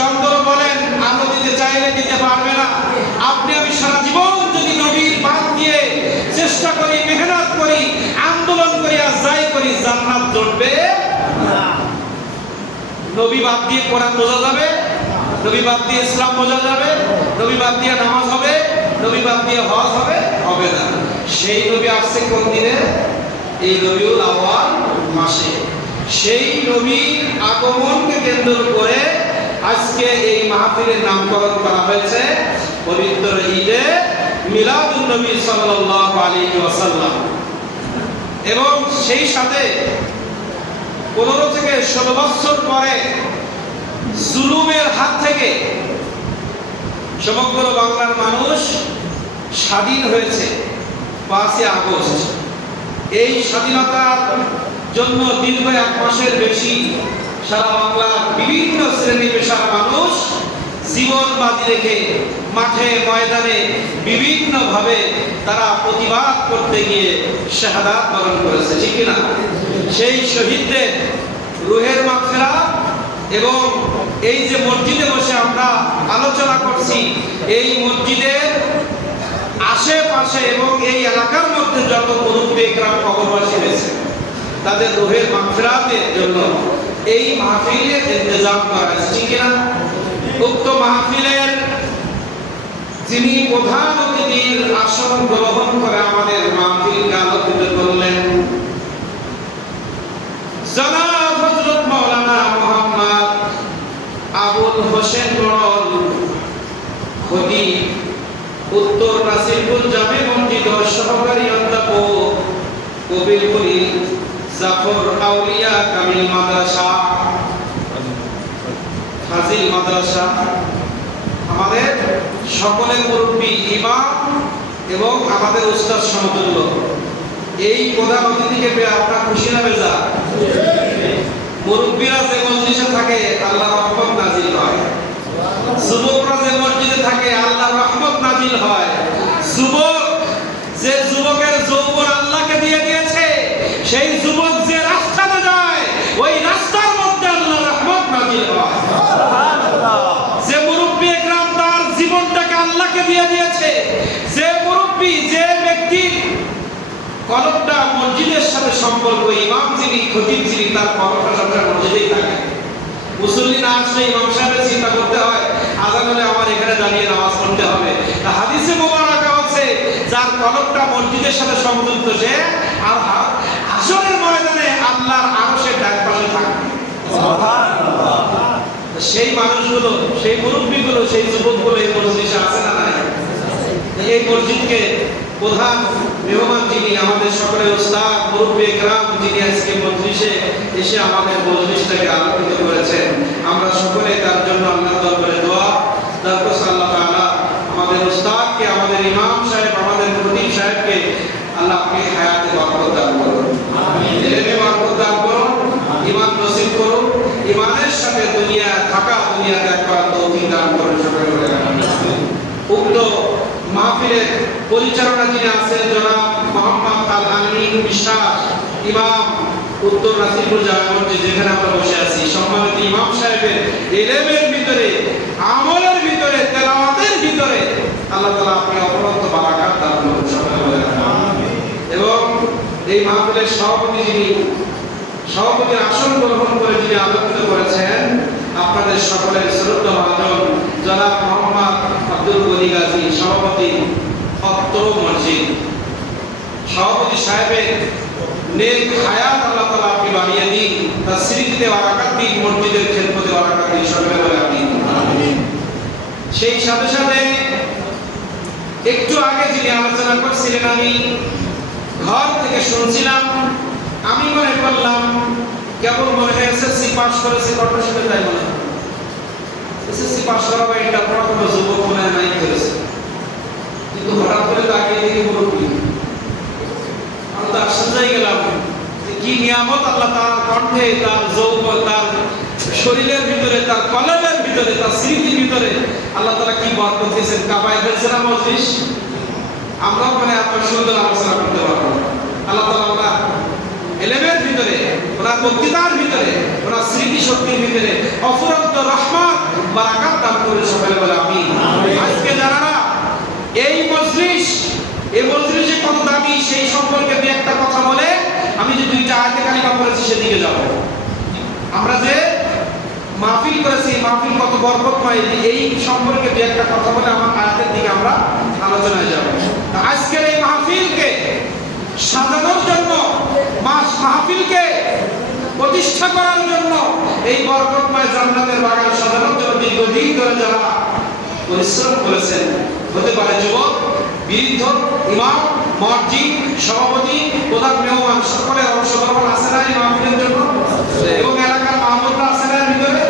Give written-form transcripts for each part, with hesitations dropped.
চন্দ্র বলেন আলো দিতে চাইলে দিতে পারবে না। আপনি আমি সারা জীবন যদি নবীর বাদ দিয়ে চেষ্টা করি, মেহনত করি, আন্দোলন করি, আর যাই করি, জান্নাত জুটবে না। নবী বাদ দিয়ে কোরআন বোঝা যাবে? নবী বাদ দিয়ে ইসলাম বোঝা যাবে? নবী বাদ দিয়ে নামাজ হবে? নবী বাদ দিয়ে হজ হবে? হবে না। সেই নবী আসছে কোন দিনে? এই রবিউল আউয়াল মাসে। সেই নবীর আগমনকে কেন্দ্র করে আজকে এই মাহফিলের নামকরণ করা হয়েছে পবিত্র ঈদে মিলাদুন নবী সাল্লাল্লাহু আলাইহি ওয়াসাল্লাম। এবং সেই সাথে 15 থেকে 16 বছর পরে জুলুমের হাত থেকে সমগ্র বাংলার মানুষ স্বাধীন হয়েছে 5 আগস্ট। এই স্বাধীনতার জন্য দীর্ঘ 1 মাসের বেশি সারা বাংলার বিভিন্ন শ্রেণী পেশার মানুষ জীবন বাজি রেখে মাঠে ময়দানে বিভিন্নভাবে তারা প্রতিবাদ করতে গিয়ে শাহাদাত বরণ করেছে, ঠিক না? সেই শহীদদের রুহের মাগফিরাত এবং এই যে মসজিদে বসে আমরা আলোচনা করছি, এই মসজিদের আশেপাশে এবং এই এলাকার মধ্যে যত মুরব্বি একরাম কবরবাসী হয়েছে তাদের রুহের মাগফিরাতের জন্য এই মাহফিলের ইন্তজাম করা হয়েছে, ঠিক না? উক্ত মাহফিলের যিনি প্রধান অতিথির আসন গ্রহণ করে আমাদের মাহফিলকে আলোকিত করলেন জনাব হযরত মাওলানা মুহাম্মদ আবুল হোসেন মন্ডল খতিব, উত্তর নাসিরপুর জামে মসজিদ সহকারী অধ্যাপক, কবিরপুরি জাফর আউলিয়া কামিল মাদ্রাসা, ফাজিল মাদ্রাসা, আমাদের সকলের মুরব্বী ইমাম এবং আমাদের উস্তাদ সমতুল্য। এই প্রধান অতিথিকে পেয়ে আপনার খুশি না বেজা? মুরব্বীরা যে মসজিদে থাকে আল্লাহর রহমত নাজিল হয়, যুবকরা যে মসজিদে থাকে আল্লাহর রহমত নাজিল হয়। যে যুবকের যৌবন আল্লাহকে দিয়ে দিয়েছে, সেই যুবক যে রাস্তাতে যায় ওই রাস্তার মধ্যে আল্লাহর রহমত নাজিল হয়। যে মুরব্বী একরাম তার জীবনটাকে আল্লাহকে দিয়ে দিয়েছে, যে মুরব্বী, যে ব্যক্তির কলবটা মসজিদের সাথে সম্পর্ক, ইমাম যিনি, খতিব যিনি, তার কলবটা সবসময় মসজিদেই থাকে। মুসল্লি না আসলে ইমাম সাহেবের চিন্তা করতে হয় আযান হলে আমার এখানে দাঁড়িয়ে নামাজ পড়তে হবে। হাদিসে মোবারকা আছে যার কলবটা মসজিদের সাথে সংযুক্ত সে আর হাসরের ময়দানে আল্লাহর আরশের ডান পাশে থাকবে। সুবহানাল্লাহ। সেই মানুষগুলো, সেই মুরব্বীগুলো, সেই যুবকগুলো এই মসজিদে আছে না নাই? এই মসজিদকে প্রধান মেহমান যিনি, আমাদের সকলের উস্তাদ মুরব্বী একরাম যিনি আজকে মজলিসে এসে আমাদের মজলিসটাকে আলোকিত করেছেন, আমরা সকলে তার জন্য আল্লাহর দরবারে দোয়া দরখাস্ত। আল্লাহ তাআলা আমাদের উস্তাদকে, আমাদের ইমাম সাহেব, আমাদের খতিব সাহেবকে আল্লাহ আপনি হায়াতে বরকত দান করুন, আমিন। ইলমে বরকত দান করুন, ঈমান নসিব করুন, ঈমানের সাথে দুনিয়া থাকা, দুনিয়া ত্যাগ করার তৌফিক দান করুন, সকলে বলে আমিন। উক্ত মাহফিলের পরিচালনা যিনি আছেন জনাব মোহাম্মদ আল আমিন বিশ্বাস, ইমাম, উত্তর নাসিরপুর জামে মসজিদ যেখানে আমরা বসে আছি, সম্মানিত ইমাম সাহেবের ইলমের ভিতরে, আমলের ভিতরে, তেলাওয়াতের ভিতরে আল্লাহ তাআলা আপনি অপরন্ত বারাকাত দান করুন, সকলে বলে আমিন। এবং এই মাহফিলের সভাপতি যিনি, সভাপতির আসন গ্রহণ করে যিনি আলোকিত করেছেন, আপনাদের সকলের শ্রদ্ধাভাজন জনাব মোহাম্মদ আব্দুল গনি গাজী, সভাপতি অত্র মসজিদ। সভাপতি সাহেবের নেক হায়াত আল্লাহ তাআলা আপনি বাড়িয়ে দিন, তার স্মৃতিতে বারাকাত দিন, মসজিদের খেদমতে বারাকাত দিন, সকলে বলে আমিন। সেই সাথে সাথে একটু আগে যিনি আলোচনা করছিলেন, আমি ঘর থেকে শুনছিলাম, আমি মনে করলাম কেবল মনে হয় এসএসসি পাস করেছে, কত শুনে তাই মনে হয় এসএসসি পাস করা বা এটা পড়া কোনো যুবক মনে হয় নাই করেছে, কিন্তু হঠাৎ করে তাকে দিকে মুরব্বী। আমি তো আশ্চর্য হয়ে গেলাম যে কি নিয়ামত আল্লাহ তার কণ্ঠে, তার যৌবন, তার শরীরের ভিতরে, তার কলবের ভিতরে, তার স্মৃতির ভিতরে আল্লাহ তাআলা কি বরকত দিয়েছেন। কাবায় ফেলছে না মজলিস, আমরাও মানে আপনার সুন্দর আলোচনা করতে পারবো। আল্লাহ তাআলা ওনার ইলমের ভিতরে, ওনার বক্তৃতার ভিতরে, ওনার স্মৃতি শক্তির ভিতরে অফুরন্ত রহমত বারাকাত আয়াতে কারিমা পড়েছি সেদিকে যাব। আমরা যে মাহফিল করেছি, মাহফিল কত বরকতময়, এই সম্পর্কে দু একটা কথা বলে আমার আয়াতের দিকে আমরা আলোচনায় যাব। আজকের এই মাহফিলকে সাজানোর জন্য, মাহফিলকে প্রতিষ্ঠা করার জন্য, এই বরকতময় জান্নাতের বাগান সাজানোর জন্য দীর্ঘদিন ধরে যারা পরিশ্রম করেছেন, হতে পারে যুবক, বৃদ্ধ, ইমাম, মসজিদ সভাপতি, প্রধান মেহমান, সকলের অংশগ্রহণ আছে না এই মাহফিলের জন্য? এবং এলাকার মাহমুদরা আছে না ভিতরে?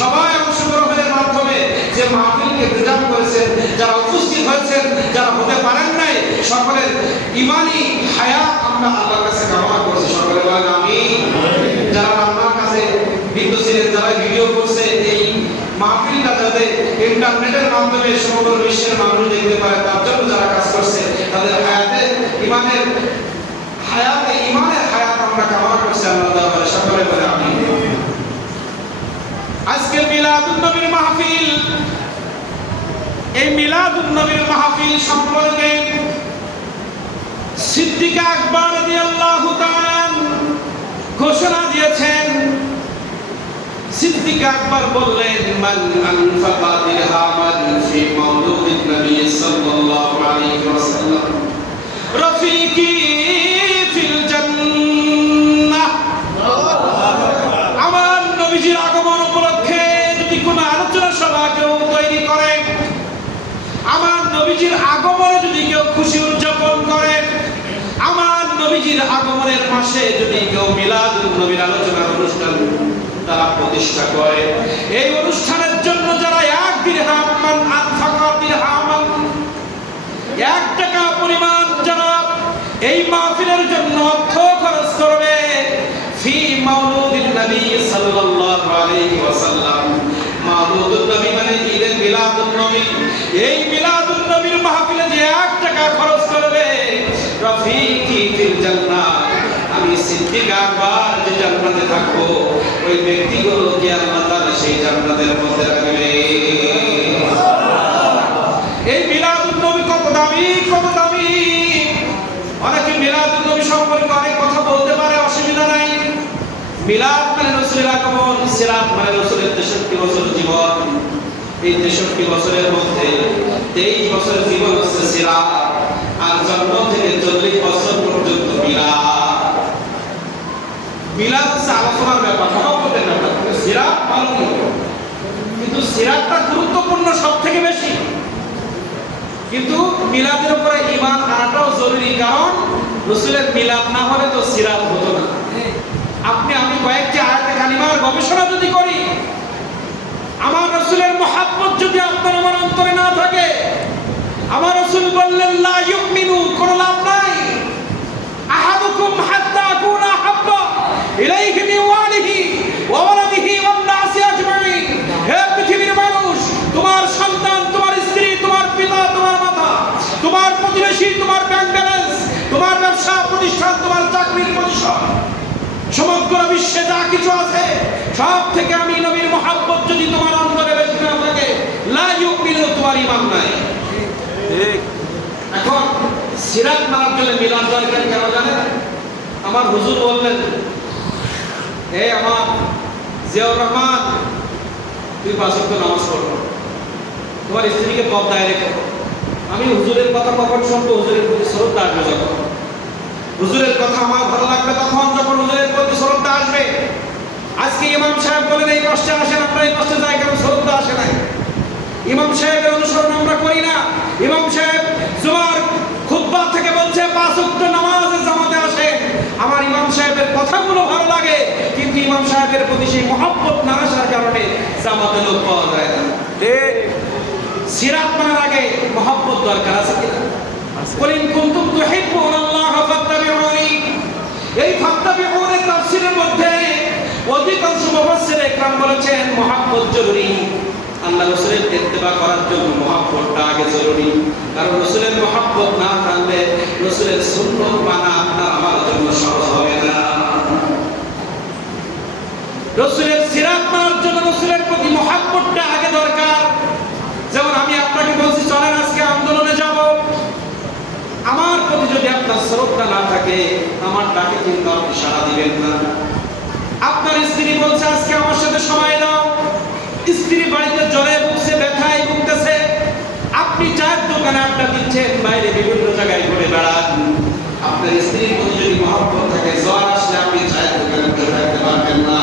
সবাই অংশগ্রহণের মাধ্যমে যে মাহফিলকে বিধান করেছেন, যারা উপস্থিত হয়েছেন, যারা হতে পারেন নাই, সকলের ইমানি হায়াত আমরা আল্লাহর কাছে কামনা করছি। সকলে বলেন আমিন। যারা আল্লাহর কাছে বিন্দু ছিলেন, যারা ভিডিও করছে, এই মাহফিলটা যাতে ইন্টারনেটের মাধ্যমে সমগ্র বিশ্বের মানুষ দেখতে পারে, তার জন্য যারা কাজ করছে, তাদের হায়াতে ইমানের হায়াত আমরা কামনা করছি আল্লাহ তাআলা। সকলে বলে আমিন। আজকে মিলাদুন নবীর মাহফিল, এই মিলাদুন নবীর মাহফিল সম্পর্কে সিদ্দিক আকবর রাদিয়াল্লাহু তাআলা ঘোষণা দিয়েছেন। সিদ্দিক আকবর বললেন, মান আনফাকা দিরহামান ফি মাওলুদিন নবী সাল্লাল্লাহু আলাইহি ওয়াসাল্লাম রাফিকি ফিল জান্নাহ। আমার নবীজির আগমন উপলক্ষে যদি কোনো আলোচনা সভা কেউ তৈরি করে, আমার নবীজির আগমনে যদি কেউ খুশি উদযাপন করে, আমার নবীজির আগমনের মাসে যদি কেউ মিলাদুন নবীর আলোচনার অনুষ্ঠান তারা প্রতিষ্ঠা করে, এই অনুষ্ঠানের জন্য যারা এক দিরহাম, মান আনফাকা দিরহামান, 1 টাকা পরিমাণ যারা এই মাহফিলের জন্য অর্থ খরচ করবে, ফি মাওলুদিন নবী সাল্লাল্লাহু আলাইহি ওয়াসাল্লাম, মাওলুদুন নবী মানে ঈদে মিলাদুন নবী, এই মিলাদুন নবীর মাহফিলে যে 1 টাকা খরচ করবে, রাফিকি ফিল জান্নাহ, আমি সিদ্দিক আকবর যে জান্নাতে থাকবো, ওই ব্যক্তিগুলোকে আল্লাহ তাআলা সেই জান্নাতের মধ্যে রাখবে। এই মিলাদুন নবী কত দামি, কত দামি! অনেকে মিলাদুন নবী সম্পর্কে অনেক কথা বলতে পারে, অসুবিধা নাই। মিলাদ মানে রাসূলের আগমন, সিরাত মানে রাসূলের 63 বছর জীবন। এই 63 বছরের মধ্যে 23 বছরের জীবন হচ্ছে সিরাত, আর জন্ম থেকে 40 বছর পর্যন্ত মিলাদ। মিলাদ হচ্ছে আলোচনার ব্যাপার, মহব্বতের ব্যাপার। সিরাত পালন, কিন্তু সিরাতটা গুরুত্বপূর্ণ সব থেকে বেশি। কিন্তু মিলাদের উপরে ঈমান আনাটাও জরুরি, কারণ রাসূলের মিলাদ না হলে তো সিরাত হতো না। আমি কয়েকটি আয়াতে কালিমার গবেষণা যদি করি, আমার রাসূলের মহব্বত যদি আপনার আমার অন্তরে না থাকে, আমার রাসূল বললেন লা ইউমিনু, কোন লাভ নাই। আহাদুকুম হাত্তা আকুনা হাব্বা ইলাইহি মিন ওয়ালিহি ওয়া ওয়ালাদিহি ওয়ান নাসি আজমাইন। হে পৃথিবীর মানুষ, তোমার সন্তান, তোমার স্ত্রী, তোমার পিতা, তোমার মাতা, তোমার প্রতিবেশী, তোমার ব্যাংক ব্যালেন্স, তোমার ব্যবসা প্রতিষ্ঠান, তোমার চাকরির পজিশন, সমগ্র বিশ্বে যা কিছু আছে সব থেকে আমি নবীর মহব্বত যদি তোমার অন্তরে বেশি না থাকে, লা ইউমিনু, তোমার ঈমান নাই। ঠিক। এখন সিরাত মানার জন্য মিলাদ দরকার কেন জানেন? আমার হুজুর বললেন, হে আমার জিয়াউর রহমান, তুই 5 ওয়াক্ত নামাজ পড়ো, তোমার স্ত্রীকে পর্দায় রেখো। আমি হুজুরের কথা কখন শুনবো? হুজুরের প্রতি শ্রদ্ধা আসবে যখন, হুজুরের কথা আমার ভালো লাগবে তখন, যখন হুজুরের প্রতি শ্রদ্ধা আসবে। আজকে ইমাম সাহেব বলেন এই কষ্টে আসেন, আমরা এই কষ্টে যাই কেন? শ্রদ্ধা আসে নাই। ইমাম সাহেবের অনুসরণ আমরা করি না। ইমাম সাহেব জুমার খুতবা থেকে বলছে 5 ওয়াক্ত নামাজে জামাতে আসে। আমার ইমাম সাহেবের কথাগুলো ভালো লাগে, কিন্তু ইমাম সাহেবের প্রতি সেই মহব্বত না আসার কারণে জামাতে লোক পাওয়া যায় না। ঠিক। সিরাত মানার আগে মহব্বত দরকার আছে কিনা? কুলিন কুনতুম তুহিব্বুনাল্লাহ ফাত্তাবিউনি, এই ফাত্তাবিউনের তাফসীরের মধ্যে অধিকাংশ মুফাসসির ইকরাম বলেছেন মহব্বত জরুরি। আল্লাহ রাসূলের ইত্তেবা করার জন্য মহব্বতটা আগে জরুরি, কারণ রাসূলের মহব্বত না থাকলে রাসূলের সুন্নাত মানা আপনার আমার জন্য সহজ হবে না। রাসূলের সিরাত মানার জন্য রাসূলের প্রতি মহব্বতটা আগে দরকার। যেমন আমি আপনাকে বলছি চলেন আজকে আন্দোলনে যাব, আমার প্রতি যদি আপনার শ্রদ্ধা না থাকে, থাকে, আমার ডাকে কিন্তু আপনি সাড়া দিবেন না। আপনার স্ত্রী বলছে আজকে আমার সাথে সময় দাও, স্ত্রী বাড়িতে জ্বরে ভুগছে, ব্যথায় ভুগতেছে, আপনি চায়ের দোকানে আড্ডা দিচ্ছেন, বাইরে বিভিন্ন জায়গায় ঘুরে বেড়ান। আপনার স্ত্রীর প্রতি যদি মহব্বত থাকে, জ্বর আসলে আপনি চায়ের দোকানে ঘুরে থাকতে পারবেন না।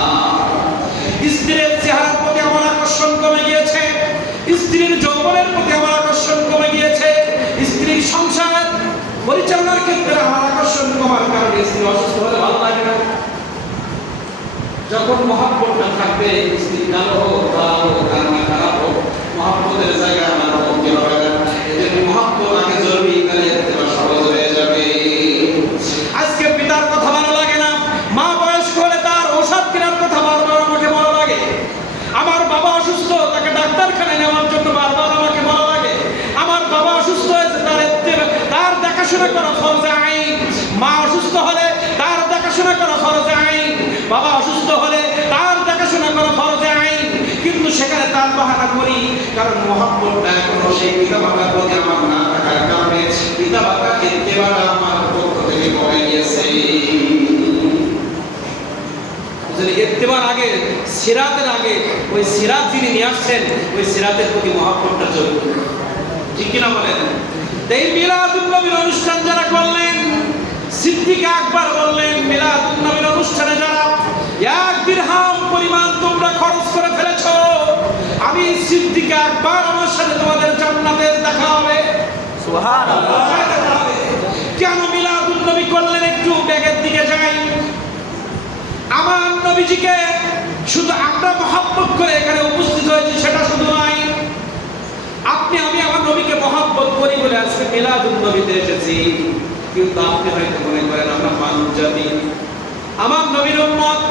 স্ত্রীর চেহারার প্রতি আমার আকর্ষণ কমে গিয়েছে, স্ত্রীর যৌবনের প্রতি আমার আকর্ষণ কমে গিয়েছে, স্ত্রীর সংসার পরিচালনার ক্ষেত্রে আমার আকর্ষণ কমার কারণে স্ত্রী অসুস্থ হলে ভালো লাগে না। যখন মহব্বতটা থাকবে, স্ত্রী কালো হোক, ভালো হোক, খারাপ হোক, মহব্বতের জায়গায় আমার মহব্বত হবে না। এজন্য মহব্বত আগে জরুরি, তাহলে এবার সহজ হয়ে যাবে। আজকে পিতার কথা ভালো লাগে না, মা বয়স্ক হলে তার ঔষধ কেনার কথা বারবার আমাকে ভালো লাগে। আমার বাবা অসুস্থ, তাকে ডাক্তারখানায় নেওয়ার জন্য বারবার আমাকে ভালো লাগে। আমার বাবা অসুস্থ হয়েছে, তার দেখাশোনা করা ফরজে আইন। মা অসুস্থ হলে তার দেখাশোনা করা ফরজে আইন, বাবা অসুস্থ হলে তার দেখাশোনা করা ফরজে আইন। কিন্তু সেখানে তার বাহানা করি, কারণ মহব্বতটা এখনো সেই পিতা মাতার প্রতি আমার না থাকার কারণে পিতা মাতাকে দেওয়াটা আমার পক্ষ থেকে কমে গিয়েছে। ইত্তেবার আগে, সিরাতের আগে, ওই সিরাত যিনি নিয়ে আসছেন, ওই সিরাতের প্রতি মহব্বতটা চলবে, ঠিক কিনা বলেন? এই মিলাদুন নবীর অনুষ্ঠান যারা করলেন, সিদ্দিক আকবর বললেন, মিলাদুন নবীর অনুষ্ঠানে যারা 1 দিরহাম পরিমাণ তোমরা খরচ করে ফেলেছো, আমি সিদ্দিক আকবর আমার সাথে তোমাদের জান্নাতের দেখা হবে। সুবহানাল্লাহ। কেন মিলাদুন নবী করলেন? একটু ব্যাগের দিকে যাই। আমার নবীজিকে শুধু আমরা মহব্বত করে এখানে উপস্থিত হয়েছি সেটা শুধু নয়, আমি আমার নবীকে মহব্বত করি বলে আজকে মিলাদুন নবীতে এসেছি। কিন্তু আপনি হয়তো মনে করেন আমরা মানব জাতি, আমার নবীর উম্মত,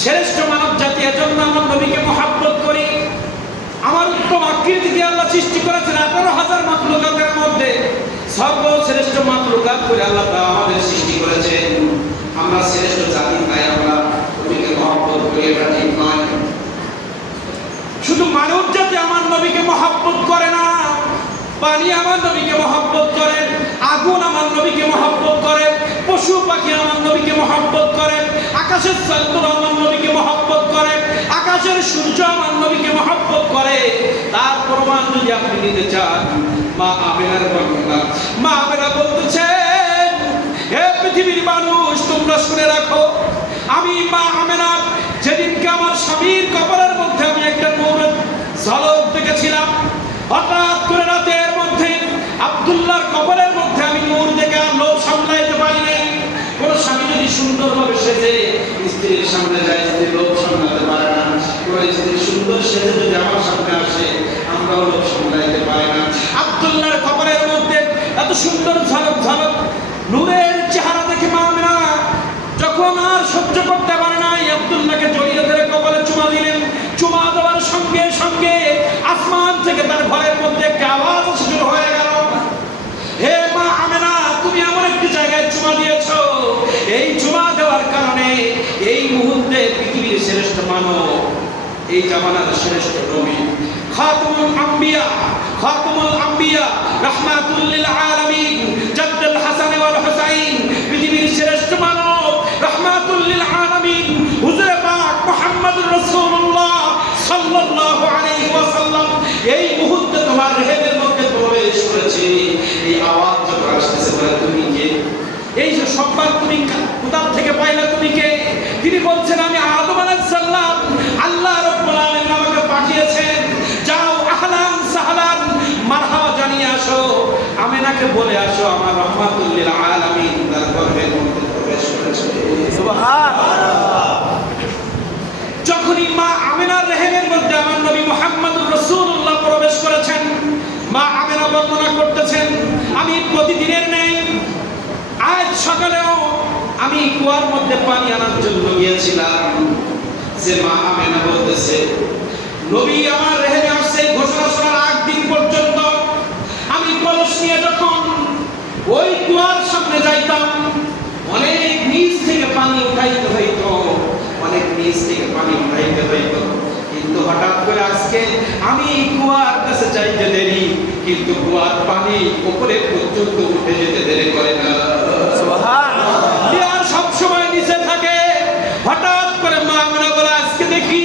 শ্রেষ্ঠ মানব জাতি, এজন্য আমার নবীকে মহব্বত করি। আমার উত্তম আকৃতি দিয়ে আল্লাহ সৃষ্টি করেছেন 18,000 মাখলুকাতের মধ্যে সর্বশ্রেষ্ঠ মাখলুকাত করে আল্লাহ তাআলা আমাদের সৃষ্টি করেছেন। আমরা শ্রেষ্ঠ জাতি, তাই আমরা নবীকে মহব্বত করি, এটা ঠিক নয়। শুধু মানব জাতি আমার নবীকে মহব্বত করে না, পানি আমার নবীকে মহব্বত করে, আগুন আমার নবীকে মহব্বত করে, পশু পাখি আমার নবীকে মহব্বত করে, আকাশের চন্দ্র আমার নবীকে মহব্বত করে, আকাশের সূর্য আমার নবীকে মহব্বত করে। তার প্রমাণ যদি আপনি নিতে চান, মা আমেনার বর্ণনা। মা আমেনা বলতেছেন, হে পৃথিবীর মানুষ, তোমরা শুনে রাখো, আমি মা আমেনা যেদিনকে আমার স্বামীর কবরের মধ্যে আমি একটা নূরের ঝলক দেখেছিলাম, হঠাৎ করে রাতের মধ্যে আব্দুল্লাহর কবরের মধ্যে আমি নূর দেখে আর লোভ সামলাইতে পারি নাই। কোন স্বামী যদি সুন্দরভাবে সেজে স্ত্রীর সামনে যায়, স্ত্রী লোভ সামলাতে পারে না। কোন স্ত্রী সুন্দর সেজে যদি আমার সামনে আসে, আমরাও লোভ সামলাইতে পারি না। আব্দুল্লাহর কবরের মধ্যে এত সুন্দর ঝলক ঝলক নূরের চেহারা দেখে মা আমেনা যখন আর সহ্য করতে পারে না, আব্দুল্লাহকে জড়িয়ে ধরে কপালে চুমা দিলেন। চুমা দেওয়ার সঙ্গে সঙ্গে আসমান থেকে তার ঘরের মধ্যে একটা আওয়াজ শুরু হয়ে গেল, হে মা আমেনা, তুমি এমন একটি জায়গায় চুমা দিয়েছো, এই চুমা দেওয়ার কারণে এই মুহূর্তে পৃথিবীর শ্রেষ্ঠ মানব, এই জামানার শ্রেষ্ঠ নবী, খাতামুল আম্বিয়া রাহমাতুল লিল আলামিন, জাদ্দুল হাসান ওয়াল হুসাইন, পৃথিবীর শ্রেষ্ঠ মানব রাহমাতুল লিল আলামিন হুজুরে পাক মুহাম্মদুর রাসূলুল্লাহ সাল্লাল্লাহু আলাইহি ওয়াসাল্লাম এই মুহূর্তে তোমার রেহেমের মধ্যে প্রবেশ করেছে। এই আওয়াজ যখন আসতেছে, বলে তুমি কে? এই যে সম্মান তুমি কোথা থেকে পাইলা? তুমি কে? তিনি বলছেন, আমি আদম আলাইহিস সালাম, আল্লাহ রাব্বুল আলামিন আমাকে পাঠিয়েছেন, যাও আহলান সাহলান মারহাবা জানিয়ে আসো, আমেনাকে বলে আসো আমার রাহমাতুল লিল আলামিন তার গর্ভের মধ্যে প্রবেশ করেছে। সুবহানাল্লাহ। যখনই মা আমেনার রেহেমের মধ্যে আমার নবী মুহাম্মদুর রাসূলুল্লাহ প্রবেশ করেছেন, মা আমেনা বর্ণনা করতেছেন, আমি প্রতিদিনের ন্যায় আজ সকালেও আমি কুয়ার মধ্যে পানি আনার জন্য গিয়েছিলাম। যে মা আমেনা বলতেছে, নবী আমার রেহেমে আসছে ঘোষণা শোনার আগ দিন পর্যন্ত আমি কলস নিয়ে যখন ওই কুয়ার সামনে যাইতাম, অনেক নিচ থেকে পানি উঠাইতে হইতো, অনেক নিচ থেকে পানি উঠাইতে হইতো। কিন্তু হঠাৎ করে আজকে আমি কুয়ার কাছে যাইতে দেরি, কিন্তু কুয়ার পানি উপরে পর্যন্ত উঠে যেতে দেরি করে না। সুবহানাল্লাহ। আর সব সময় নিচে থাকে। হঠাৎ করে মা আমেনা বলে, আজকে দেখি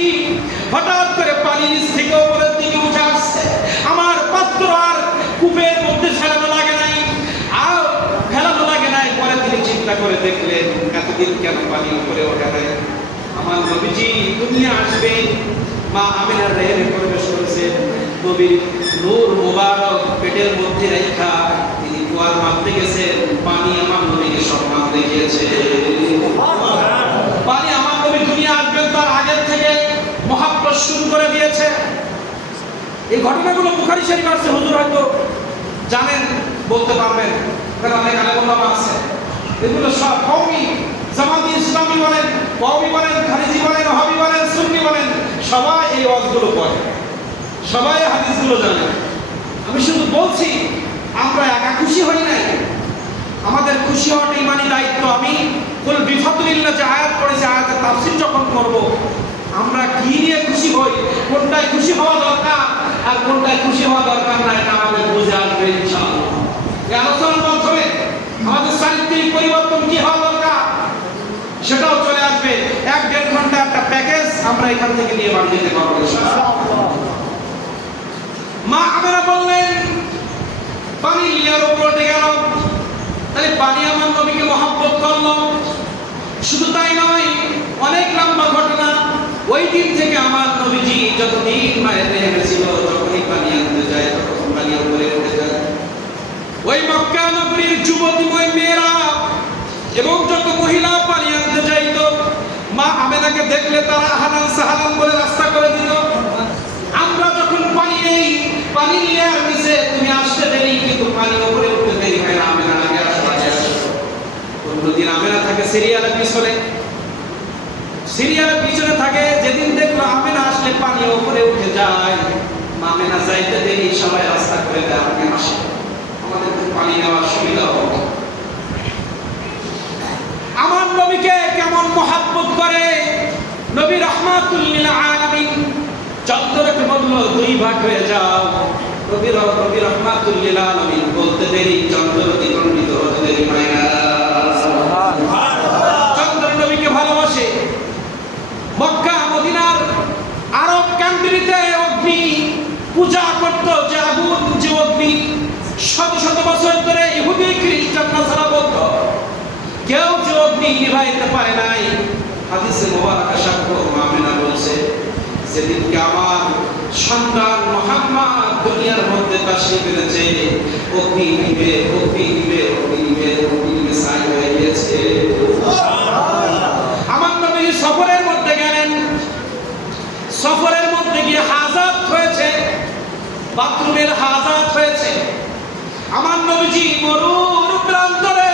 হঠাৎ করে পানি নিচ থেকে উপরের দিকে উঠে আসছে। আমার পাত্র আর কূপের মধ্যে ফেলানো লাগে নাই, আর ফেলানো লাগে নাই। পরে তিনি চিন্তা করে দেখলেন, এতদিন কেন পানি উপরে ওঠে নাই। আমার নবীজি দুনিয়া আসবে, মা আমেনার রেহে প্রবেশ করেছেন। নবীর নূর মুবারক পেটের মধ্যে রেখা তিনি কুয়ার মাপতে গেছেন। পানি আমার নবীকে সম্মান দেখিয়েছে। পানি আমার নবী দুনিয়া আসবেন তার আগের থেকে মহাপ্রশ শুরু করে দিয়েছে। এই ঘটনাগুলো বুখারী শরীফ আছে, হুজুর হয়তো জানেন, বলতে পারবেন, কারণ অনেক আলেমুলামা আছে। এগুলো সব কওমি জামাতি ইসলামী বলেন, কওমি বলেন, খারিজি বলেন, ওয়াহাবি বলেন, সুন্নি বলেন, সবাই এই ওয়াজগুলো করে, সবাই হাদিসগুলো জানে। আমি শুধু বলছি, আমরা একা খুশি হই নাই, আমাদের খুশি হওয়াটা ইমানি দায়িত্ব। আমি কুল বিফাদলিল্লাহ যে আয়াত পড়েছি, আয়াতের তাফসীর যখন করব, আমরা কি নিয়ে খুশি হই, কোনটায় খুশি হওয়া দরকার আর কোনটায় খুশি হওয়া দরকার না, এটা আমাদের বুঝে আসবে ইনশাআল্লাহ। এই আলোচনার মাধ্যমে আমাদের চারিত্রিক পরিবর্তন কি হওয়া দরকার সেটাও চলে আসবে। 1-1.5 ঘন্টা একটা প্যাকেজ আমরা এখান থেকে নিয়ে বাড়ি যেতে পারবো ইনশাআল্লাহ। মা আমেনা বললেন, পানি লিয়ার উপরে গেল। তাহলে পানি আমার নবীকে মহব্বত করলো। শুধু তাই নয়, অনেক লম্বা ঘটনা। ওই দিন থেকে আমার নবীজি যতদিন মায়ের রেহে ছিল, যখনই পানি আনতে যায় তখন পানি উপরে উঠে যায়। ওই মক্কা নগরীর যুবতী মেয়েরা এবং যত মহিলা পানি আনতে যাইতো, মা আমেনাকে দেখলে তারা আহলান সাহলান বলে রাস্তা করে দিত। আমরা যখন পানি নেই, পানি লেয়ার নিচে তুমি আসতে দেরি, কিন্তু পানি উপরে উঠতে দেরি হয় না। আমেনা আগে আসতে আসে। অন্যদিন আমেনা থাকে সিরিয়ালের পিছনে, সিরিয়ালের পিছনে থাকে। যেদিন দেখলো আমেনা আসলে পানি উপরে উঠে যায়, মা আমেনা যাইতে দেরি, সবাই রাস্তা করে দেয়, আপনি আসে, আমাদের পানি নেওয়ার সুবিধা হবে। আমার নবীকে কেমন মহব্বত করে নবী রাহমাতুল লিল আলামিন। চন্দ্রকে বলল, 2 ভাগ হয়ে যাও। নবী রাহমাতুল লিল আলামিন বলতে দেরি, চন্দ্র দ্বিখণ্ডিত হতে দেরি হয় না। সুবহানাল্লাহ। চন্দ্র নবীকে ভালোবাসে। মক্কা মদিনার আরব কান্ট্রিতে অগ্নি পূজা করত, যে আগুন, যে অগ্নি শত শত বছর ধরে ইহুদি খ্রিস্টান নাসারা বলত, কেউ যে অগ্নি নিভাইতে পারে নাই। হাদিসে মুবারাকা সাক্ষ্য, আমেনা বলছে, যেদিনকে আমার সন্তান মুহাম্মদ দুনিয়ার মধ্যে তাশরীফ এনেছে, অগ্নি নিভে অগ্নি নিভে অগ্নি নিভে অগ্নি নিভে ছাই হয়ে গিয়েছে। আমার নবী সফরের মধ্যে গেলেন, সফরের মধ্যে গিয়ে হাজাত হয়েছে, বাথরুমের হাজাত হয়েছে। আমার নবীজি মরুর প্রান্তরে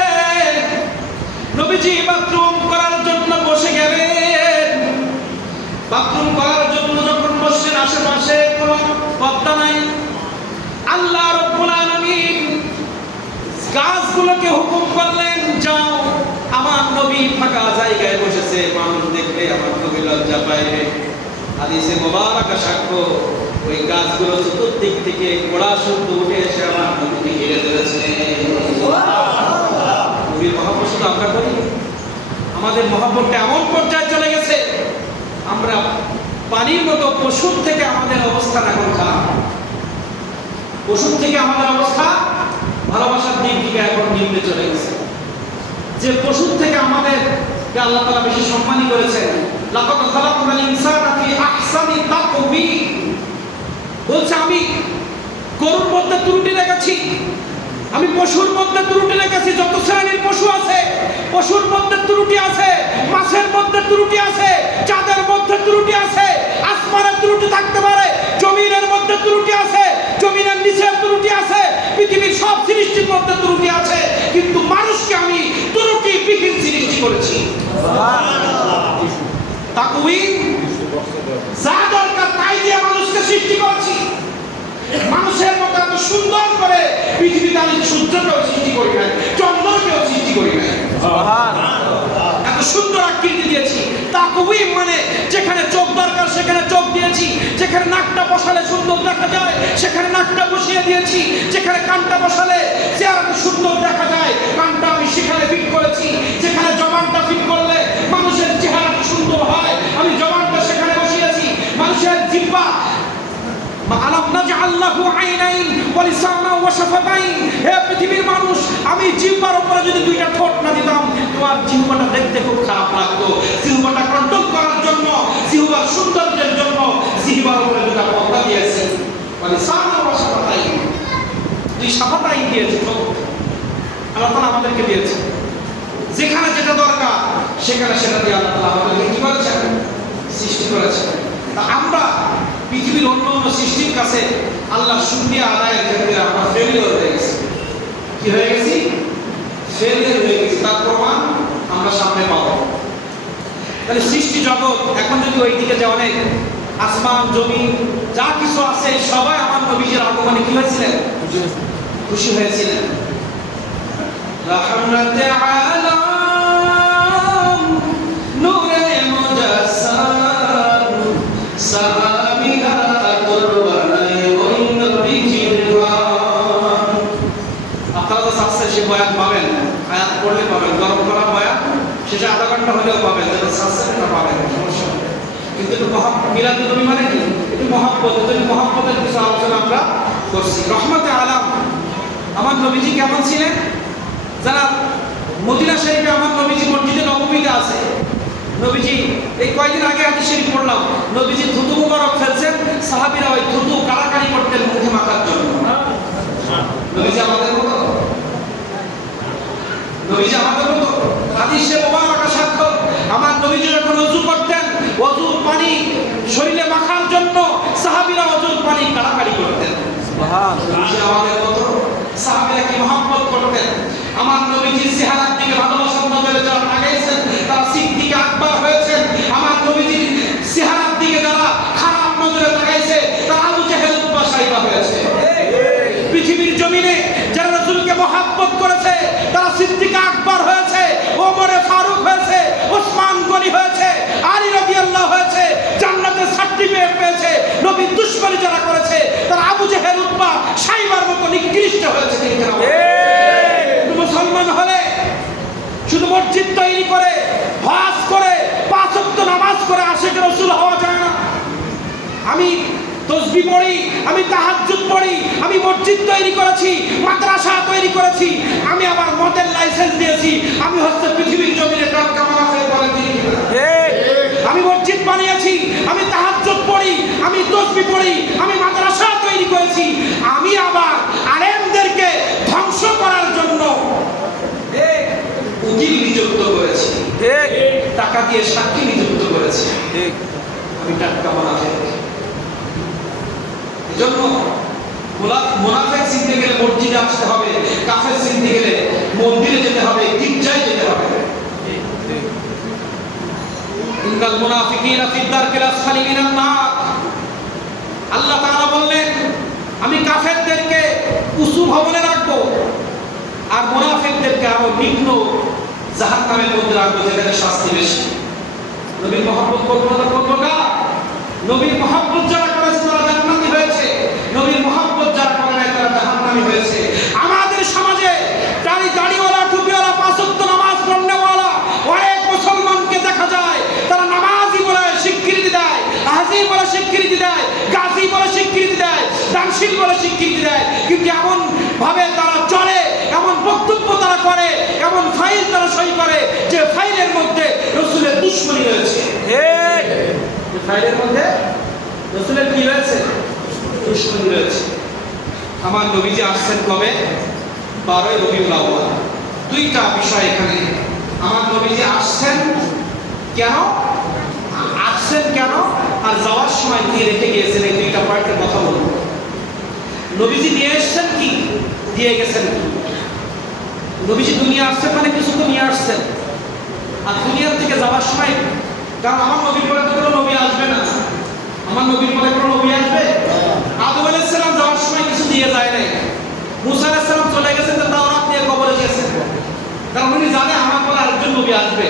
নবীজি বাথরুম করার জন্য বসে গেলেন। বাথরুম করার জন্য যখন বসলেন, আশেপাশে কোনো পদ্মা নাই। আল্লাহ রাব্বুল আলামিন গাছগুলোকে হুকুম করলেন, যাও, আমার নবী ফাঁকা জায়গায় বসেছে, মানুষ দেখলে আমার নবী লজ্জা পাইবে। হাদিসে মুবারাকা সাক্ষ্য, ওই গাছগুলো চতুর্দিক থেকে গোড়া শুদ্ধ উঠে এসে আমার নবীকে ঘিরে ধরেছে। নবীর মহব্বত শুধু আমরা করি, আমাদের মহব্বতটা এমন পর্যায়ে চলে গেছে, আমরা পানির মতো পশুর থেকে আমাদের অবস্থা এখন খারাপ। পশুর থেকে আমাদের অবস্থা ভালোবাসার দিক থেকে এখন নিম্নে চলে গেছে। যে পশুর থেকে আমাদেরকে আল্লাহ তাআলা বেশি সম্মানী করেছেন। লাকাদ খালাকনাল ইনসানা ফি আহসানি তাকওয়ীম বলছে, আমি গরুর মধ্যে ত্রুটি রেখেছি, আমি পশুর মধ্যে ত্রুটি রেখেছি। যত শ্রেণীর পশু আছে, পশুর মধ্যে ত্রুটি আছে, মাছের মধ্যে ত্রুটি আছে, চাঁদের মধ্যে ত্রুটি আছে, আসমানের ত্রুটি থাকতে পারে, জমিনের মধ্যে ত্রুটি আছে, জমিনের নিচে ত্রুটি আছে, পৃথিবীর সব সৃষ্টির মধ্যে ত্রুটি আছে, কিন্তু মানুষকে আমি ত্রুটিবিহীন সৃষ্টি করেছি। সুবহানাল্লাহ। তাকওয়ীম, যা দরকার তাই দিয়ে মানুষকে সৃষ্টি করেছি। মানুষের মতো এত সুন্দর করে পৃথিবীতে আমি সূর্যকেও সৃষ্টি করি নাই, চন্দ্রকেও সৃষ্টি করি নাই। এত সুন্দর আকৃতি দিয়েছি। তাকওয়ীম মানে যেখানে চোখ দরকার সেখানে চোখ দিয়েছি, যেখানে নাকটা বসালে সুন্দর দেখা যায় সেখানে নাকটা বসিয়ে দিয়েছি, যেখানে কানটা বসালে চেহারাটা সুন্দর দেখা যায় কানটা আমি সেখানে ফিট করেছি, যেখানে জবানটা ফিট করলে মানুষের চেহারা সুন্দর হয়, আমি জবানটা সেখানে বসিয়েছি। মানুষের জিহ্বা, আলাম নাজআল লাহু আইনাইন ওয়া লিসানান ওয়া শাফাতাইন, হে পৃথিবীর মানুষ, আমি জিহ্বার উপরে যদি দুইটা ঠোঁট না দিতাম তোমার জিহ্বাটা দেখতে খুব খারাপ লাগতো। জিহ্বাটা কন্ট্রোল করার জন্য, জিহ্বার সৌন্দর্যের জন্য জিহ্বার উপরে দুইটা পর্দা দিয়েছে, ওয়া লিসানান ওয়া শাফাতাইন, দুই শাফাতাইন দিয়েছে। আল্লাহ তাআলা আমাদেরকে দিয়েছে, যেখানে যেটা দরকার সেখানে সেটা দিয়ে আল্লাহ তাআলা আমাদেরকে কি করেছেন? সৃষ্টি করেছেন। তা আমরা পৃথিবীর অন্য অন্য সৃষ্টির কাছে আল্লাহ শুকরিয়া আদায়ের ক্ষেত্রে আমরা ফেলিওর হয়ে গেছি। কি হয়ে গেছি? ফেলিওর হয়ে গেছি। তার প্রমাণ আমরা সামনে পাবো। তাহলে সৃষ্টি জগৎ এখন যদি ওই দিকে যে অনেক আসমান জমিন যা কিছু আছে সবাই আমার নবীজির আগমনে কি হয়েছিলেন? খুশি হয়েছিলেন। রাহমাতে আলাম নূরে মুজাসসাম সাহাবীরা কুরবানায় ওই নবীজির গান। আপনারা তো সাকসেস সে বয়ান পাবেন, আয়াত পড়লে পাবেন, গরম করা বয়ান শেষে আধা ঘন্টা হলেও পাবেন, তাহলে সাকসেসটা পাবেন, সমস্যা নেই। কিন্তু একটু মিলাদুন নবী মানে কি? একটু মহব্বত, মহব্বতের কিছু আলোচনা আমরা করছি। রহমতে আলাম, আমার নবীজি কেমন ছিলেন? যারা মদিনা শরীফে আমার নবীজি মসজিদে নববীতে আছে, নবীজি এই কয়েকদিন আগে হাদিস শরীফ পড়লাম, নবীজি থুতু মুবারক ফেলছেন, সাহাবীরা ওই থুতু কাড়াকাড়ি করতেন মুখে মাখার জন্য। নবীজি আমাদের মতো, নবীজি আমাদের মতো হাদিসে মুবারক সাক্ষ্য, আমার নবীজি যখন ওযু করতেন, ওযুর পানি শরীরে মাখার জন্য সাহাবীরা ওযুর পানি কাড়াকাড়ি করতেন। সুবহানাল্লাহ। নবীজি আমাদের মতো, সাহাবীরা কি মহব্বত করতেন। আমার নবীজির চেহারার দিকে ভালোবাসার নজরে যারা তাকাইছেন তারা সিদ্দিক আকবর হয়েছেন। আমার নবীজির চেহারার দিকে যারা খারাপ নজরে তাকাইছে তারা আবু জেহেল উতবা সাইবা হয়েছে। পৃথিবীর জমিনে যারা রাসূলকে মহব্বত করেছে তারা সিদ্দিক আকবর হয়েছে, ওমরে ফারুক হয়েছে, ওসমান গনি হয়েছে, আলী রাদিয়াল্লাহু হয়েছে, জান্নাতের সার্টিফিকেট পেয়েছে। নবীর দুশমনী যারা করেছে তারা আবু জেহেল উতবা সাইবার মতো নিকৃষ্ট হয়েছে। মুসলমান হলে শুধু মসজিদ তৈরি করে, হজ করে, 5 ওয়াক্ত নামাজ করে আশিক রাসূল হওয়া যায় না। আমি তাসবিহ পড়ি, আমি তাহাজ্জুদ পড়ি, আমি মসজিদ তৈরি করেছি, মাদ্রাসা তৈরি করেছি, আমি আবার মদের লাইসেন্স দিয়েছি, আমি হচ্ছে পৃথিবীর জমিনে টাকা মাফের বলে দিই। আমি মসজিদ বানিয়েছি, আমি তাহাজ্জুদ পড়ি, আমি তাসবিহ পড়ি, আমি মাদ্রাসা তৈরি করেছি, আমি আবার আলেমদেরকে ধ্বংস করার জন্য উকিল নিযুক্ত করেছি, টাকা দিয়ে সাক্ষী নিযুক্ত করেছি। আমি টাটকা মুনাফিক। এজন্য মুনাফিক চিনতে গেলে মসজিদে আসতে হবে, কাফের চিনতে গেলে মন্দিরে যেতে হবে, গির্জায় যেতে হবে। ইন্নাল মুনাফিকিনা ফি দারকিল আসফালি মিনান নার। আল্লাহ তাআলা বললেন আমি কাফেরদেরকে উঁচু ভবনে রাখবো আর মুনাফিকদেরকে আরো নিম্ন জাহান্নামের মধ্যে রাখবো, যেখানে শাস্তি বেশি। নবীর মহব্বত করবো না, করবো না? নবীর মহব্বত যারা করেছে তারা জান্নাতি হয়েছে, নবীর মহব্বত যারা করে নাই তারা জাহান্নামী হয়েছে। আমাদের সমাজে দাড়িওয়ালা, টুপিওয়ালা, 5 ওয়াক্ত নামাজ পড়নেওয়ালা অনেক মুসলমানকে দেখা যায়, তারা নামাজি বলে স্বীকৃতি দেয়, হাজি বলে স্বীকৃতি দেয়, গাজী বলে স্বীকৃতি দেয়, দানশীল বলে স্বীকৃতি দেয়, কিন্তু এমন ভাবে তারা চলে, এমন বক্তব্য তারা করে, এমন ফাইল তারা সই করে যে ফাইলের মধ্যে রাসূলের দুশমনী রয়েছে। ফাইলের মধ্যে রাসূলের কি রয়েছে? দুশমনী রয়েছে। আমার নবীজি আসছেন কবে? 12 রবিউল আউয়াল। দুইটা বিষয় এখানে। আমার নবীজি আসছেন কেন, আসছেন কেন, আর যাওয়ার সময় কি রেখে গিয়েছেন, এই দুইটা পয়েন্টের কথা বলবো। নবীজি নিয়ে এসেছেন কি, দিয়ে গেছেন কি? নবীজি দুনিয়া আসছেন মানে কিছু তো নিয়ে আসছেন, আর দুনিয়ার থেকে যাওয়ার সময়, কারণ আমার নবীর পরে তো কোনো নবী আসবে না, আমার নবীর পরে কোনো নবী আসবে? আদম আলাইহিস সালাম যাওয়ার সময় কিছু দিয়ে যায় নাই, মুসা আলাইহিস সালাম চলে গেছেন তো তাওরাত নিয়ে কবরে গেছেন, কারণ উনি জানে আমার পরে আরেকজন নবী আসবে।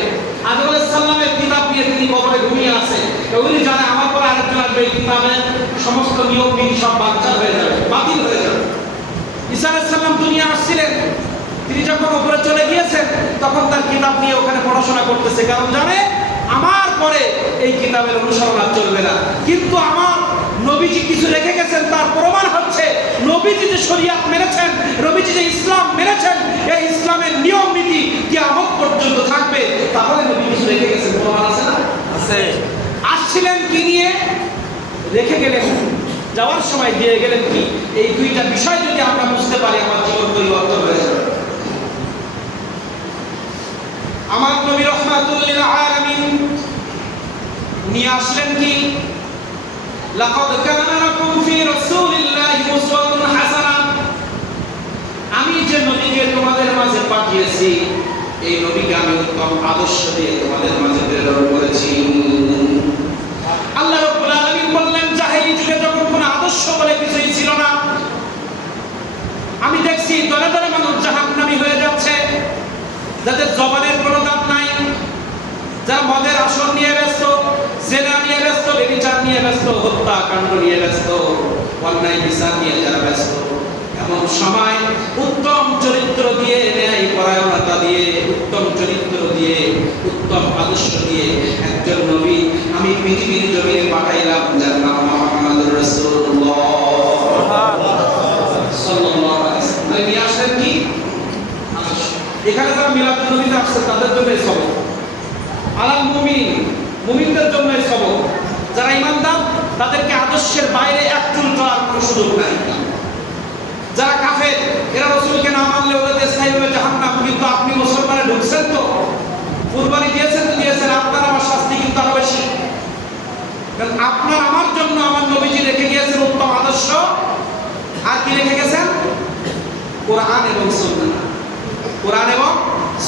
আদম আলাইহিস সালামের কিতাব নিয়ে তিনি কবরে ঘুমিয়ে আছে, উনি জানে আমার পরে আরেকজন আসবে, এই কিতাবের সমস্ত নিয়ম নীতি সব বাতিল হয়ে যাবে, বাতিল হয়ে যাবে। ঈসা আলাইহিস সালাম দুনিয়া আসছিলেন, তিনি যখন উপরে চলে গিয়েছেন তখন তার কিতাব নিয়ে ওখানে পড়াশোনা করতেছে, কারণ জানে আমার পরে এই কিতাবের অনুসরণ আর চলবে না। কিন্তু আমার নবীজি কিছু রেখে গেছেন, তার প্রমাণ হচ্ছে নবীজি যে শরিয়াত মেনেছেন, নবীজি যে ইসলাম মেনেছেন, এই ইসলামের নিয়ম নীতি কিয়ামত পর্যন্ত থাকবে। তাহলে নবী কিছু রেখে গেছেন, প্রমাণ আছে না? আছে। আসছিলেন কি নিয়ে, রেখে গেলেন, যাওয়ার সময় দিয়ে গেলেন কি, এই দুইটা বিষয় যদি আমরা বুঝতে পারি আমার জীবন পরিবর্তন হয়ে যাবে। আমার নবী রাহমাতুল লিল আলামিন নিয়ে আসলেন কি, লাকাদ কানা লাকুম ফি রাসূলিল্লাহি উসওয়াতুন হাসানাহ। আমি যে নবীকে তোমাদের মাঝে পাঠিয়েছি, এই নবীকে আমি উত্তম আদর্শ দিয়ে তোমাদের মাঝে প্রেরণ করেছি। আল্লাহ রাব্বুল আলামিন বললেন, জাহেলি যুগে যখন কোনো আদর্শ বলে কিছুই ছিল না, আমি দেখছি দলে দলে মানুষ জাহান্নামী হয়ে যাচ্ছে, যাদের জবানের কোনো দাম নাই, যারা মদের আসর নিয়ে ব্যস্ত, জেনা নিয়ে ব্যস্ত, ব্যভিচার নিয়ে ব্যস্ত, হত্যাকাণ্ড নিয়ে ব্যস্ত, অন্যায় বিচার নিয়ে যারা ব্যস্ত। এমন সময় উত্তম চরিত্র দিয়ে, ন্যায় পরায়ণতা দিয়ে, উত্তম চরিত্র দিয়ে, উত্তম আদর্শ দিয়ে একজন নবী আমি পৃথিবীর জমিনে পাঠাইলাম, যার নাম মুহাম্মদুর রাসূলুল্লাহ সাল্লাল্লাহু আলাইহি ওয়াসাল্লাম। নিয়ে আসলেন কি আদর্শ। এখানে যারা মিলাদুন নবীতে আসছে তাদের জন্য এই সবক, আলাল মুমিন, মুমিনদের জন্য এই সবক। যারা ঈমানদার তাদেরকে আদর্শের বাইরে এক চুল চলার কোনো সুযোগ নাই। যারা কাফের, এরা রাসূলকে না মানলে ওদের স্থায়ীভাবে জাহান্নাম। কিন্তু আপনি মুসলমানে ঢুকছেন তো, কুরবানি দিয়েছেন তো দিয়েছেন, আপনার আমার শাস্তি কিন্তু আরো বেশি। কারণ আপনার আমার জন্য আমার নবীজি রেখে গিয়েছেন উত্তম আদর্শ, আর কি রেখে গেছেন? কোরআন এবং সুন্নাহ। কোরআন এবং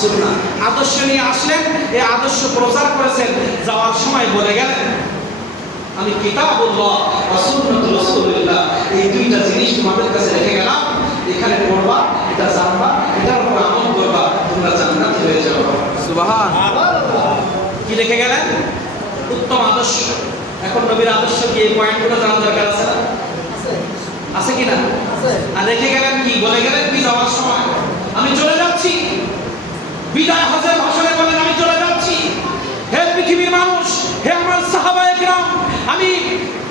সুন্নাহ আদর্শ নিয়ে আসলেন, এই আদর্শ প্রচার করেছেন। যাওয়ার সময় বলে গেলেন, আমি কিতাবুল্লাহ ওয়া সুন্নাতুর রাসূলুল্লাহ, এই দুইটা জিনিস তোমাদের কাছে রেখে গেলাম, এখানে পড়বা, এটা জানবা, এটার উপর আমল করবা, তোমরা জান্নাতি হয়ে যাবে। সুবহানাল্লাহ। কি রেখে গেলেন? উত্তম আদর্শ। এখন নবীর আদর্শ কি, এই পয়েন্টগুলো জানার দরকার আছে না? আছে কি না? আর রেখে গেলেন কি, বলে গেলেন কি যাওয়ার সময়, আমি চলে যাচ্ছি। বিদায় হজের ভাষণে বলেন, আমি চলে যাচ্ছি। হে পৃথিবীর মানুষ, হে আমার সাহাবায়ে কেরাম, আমি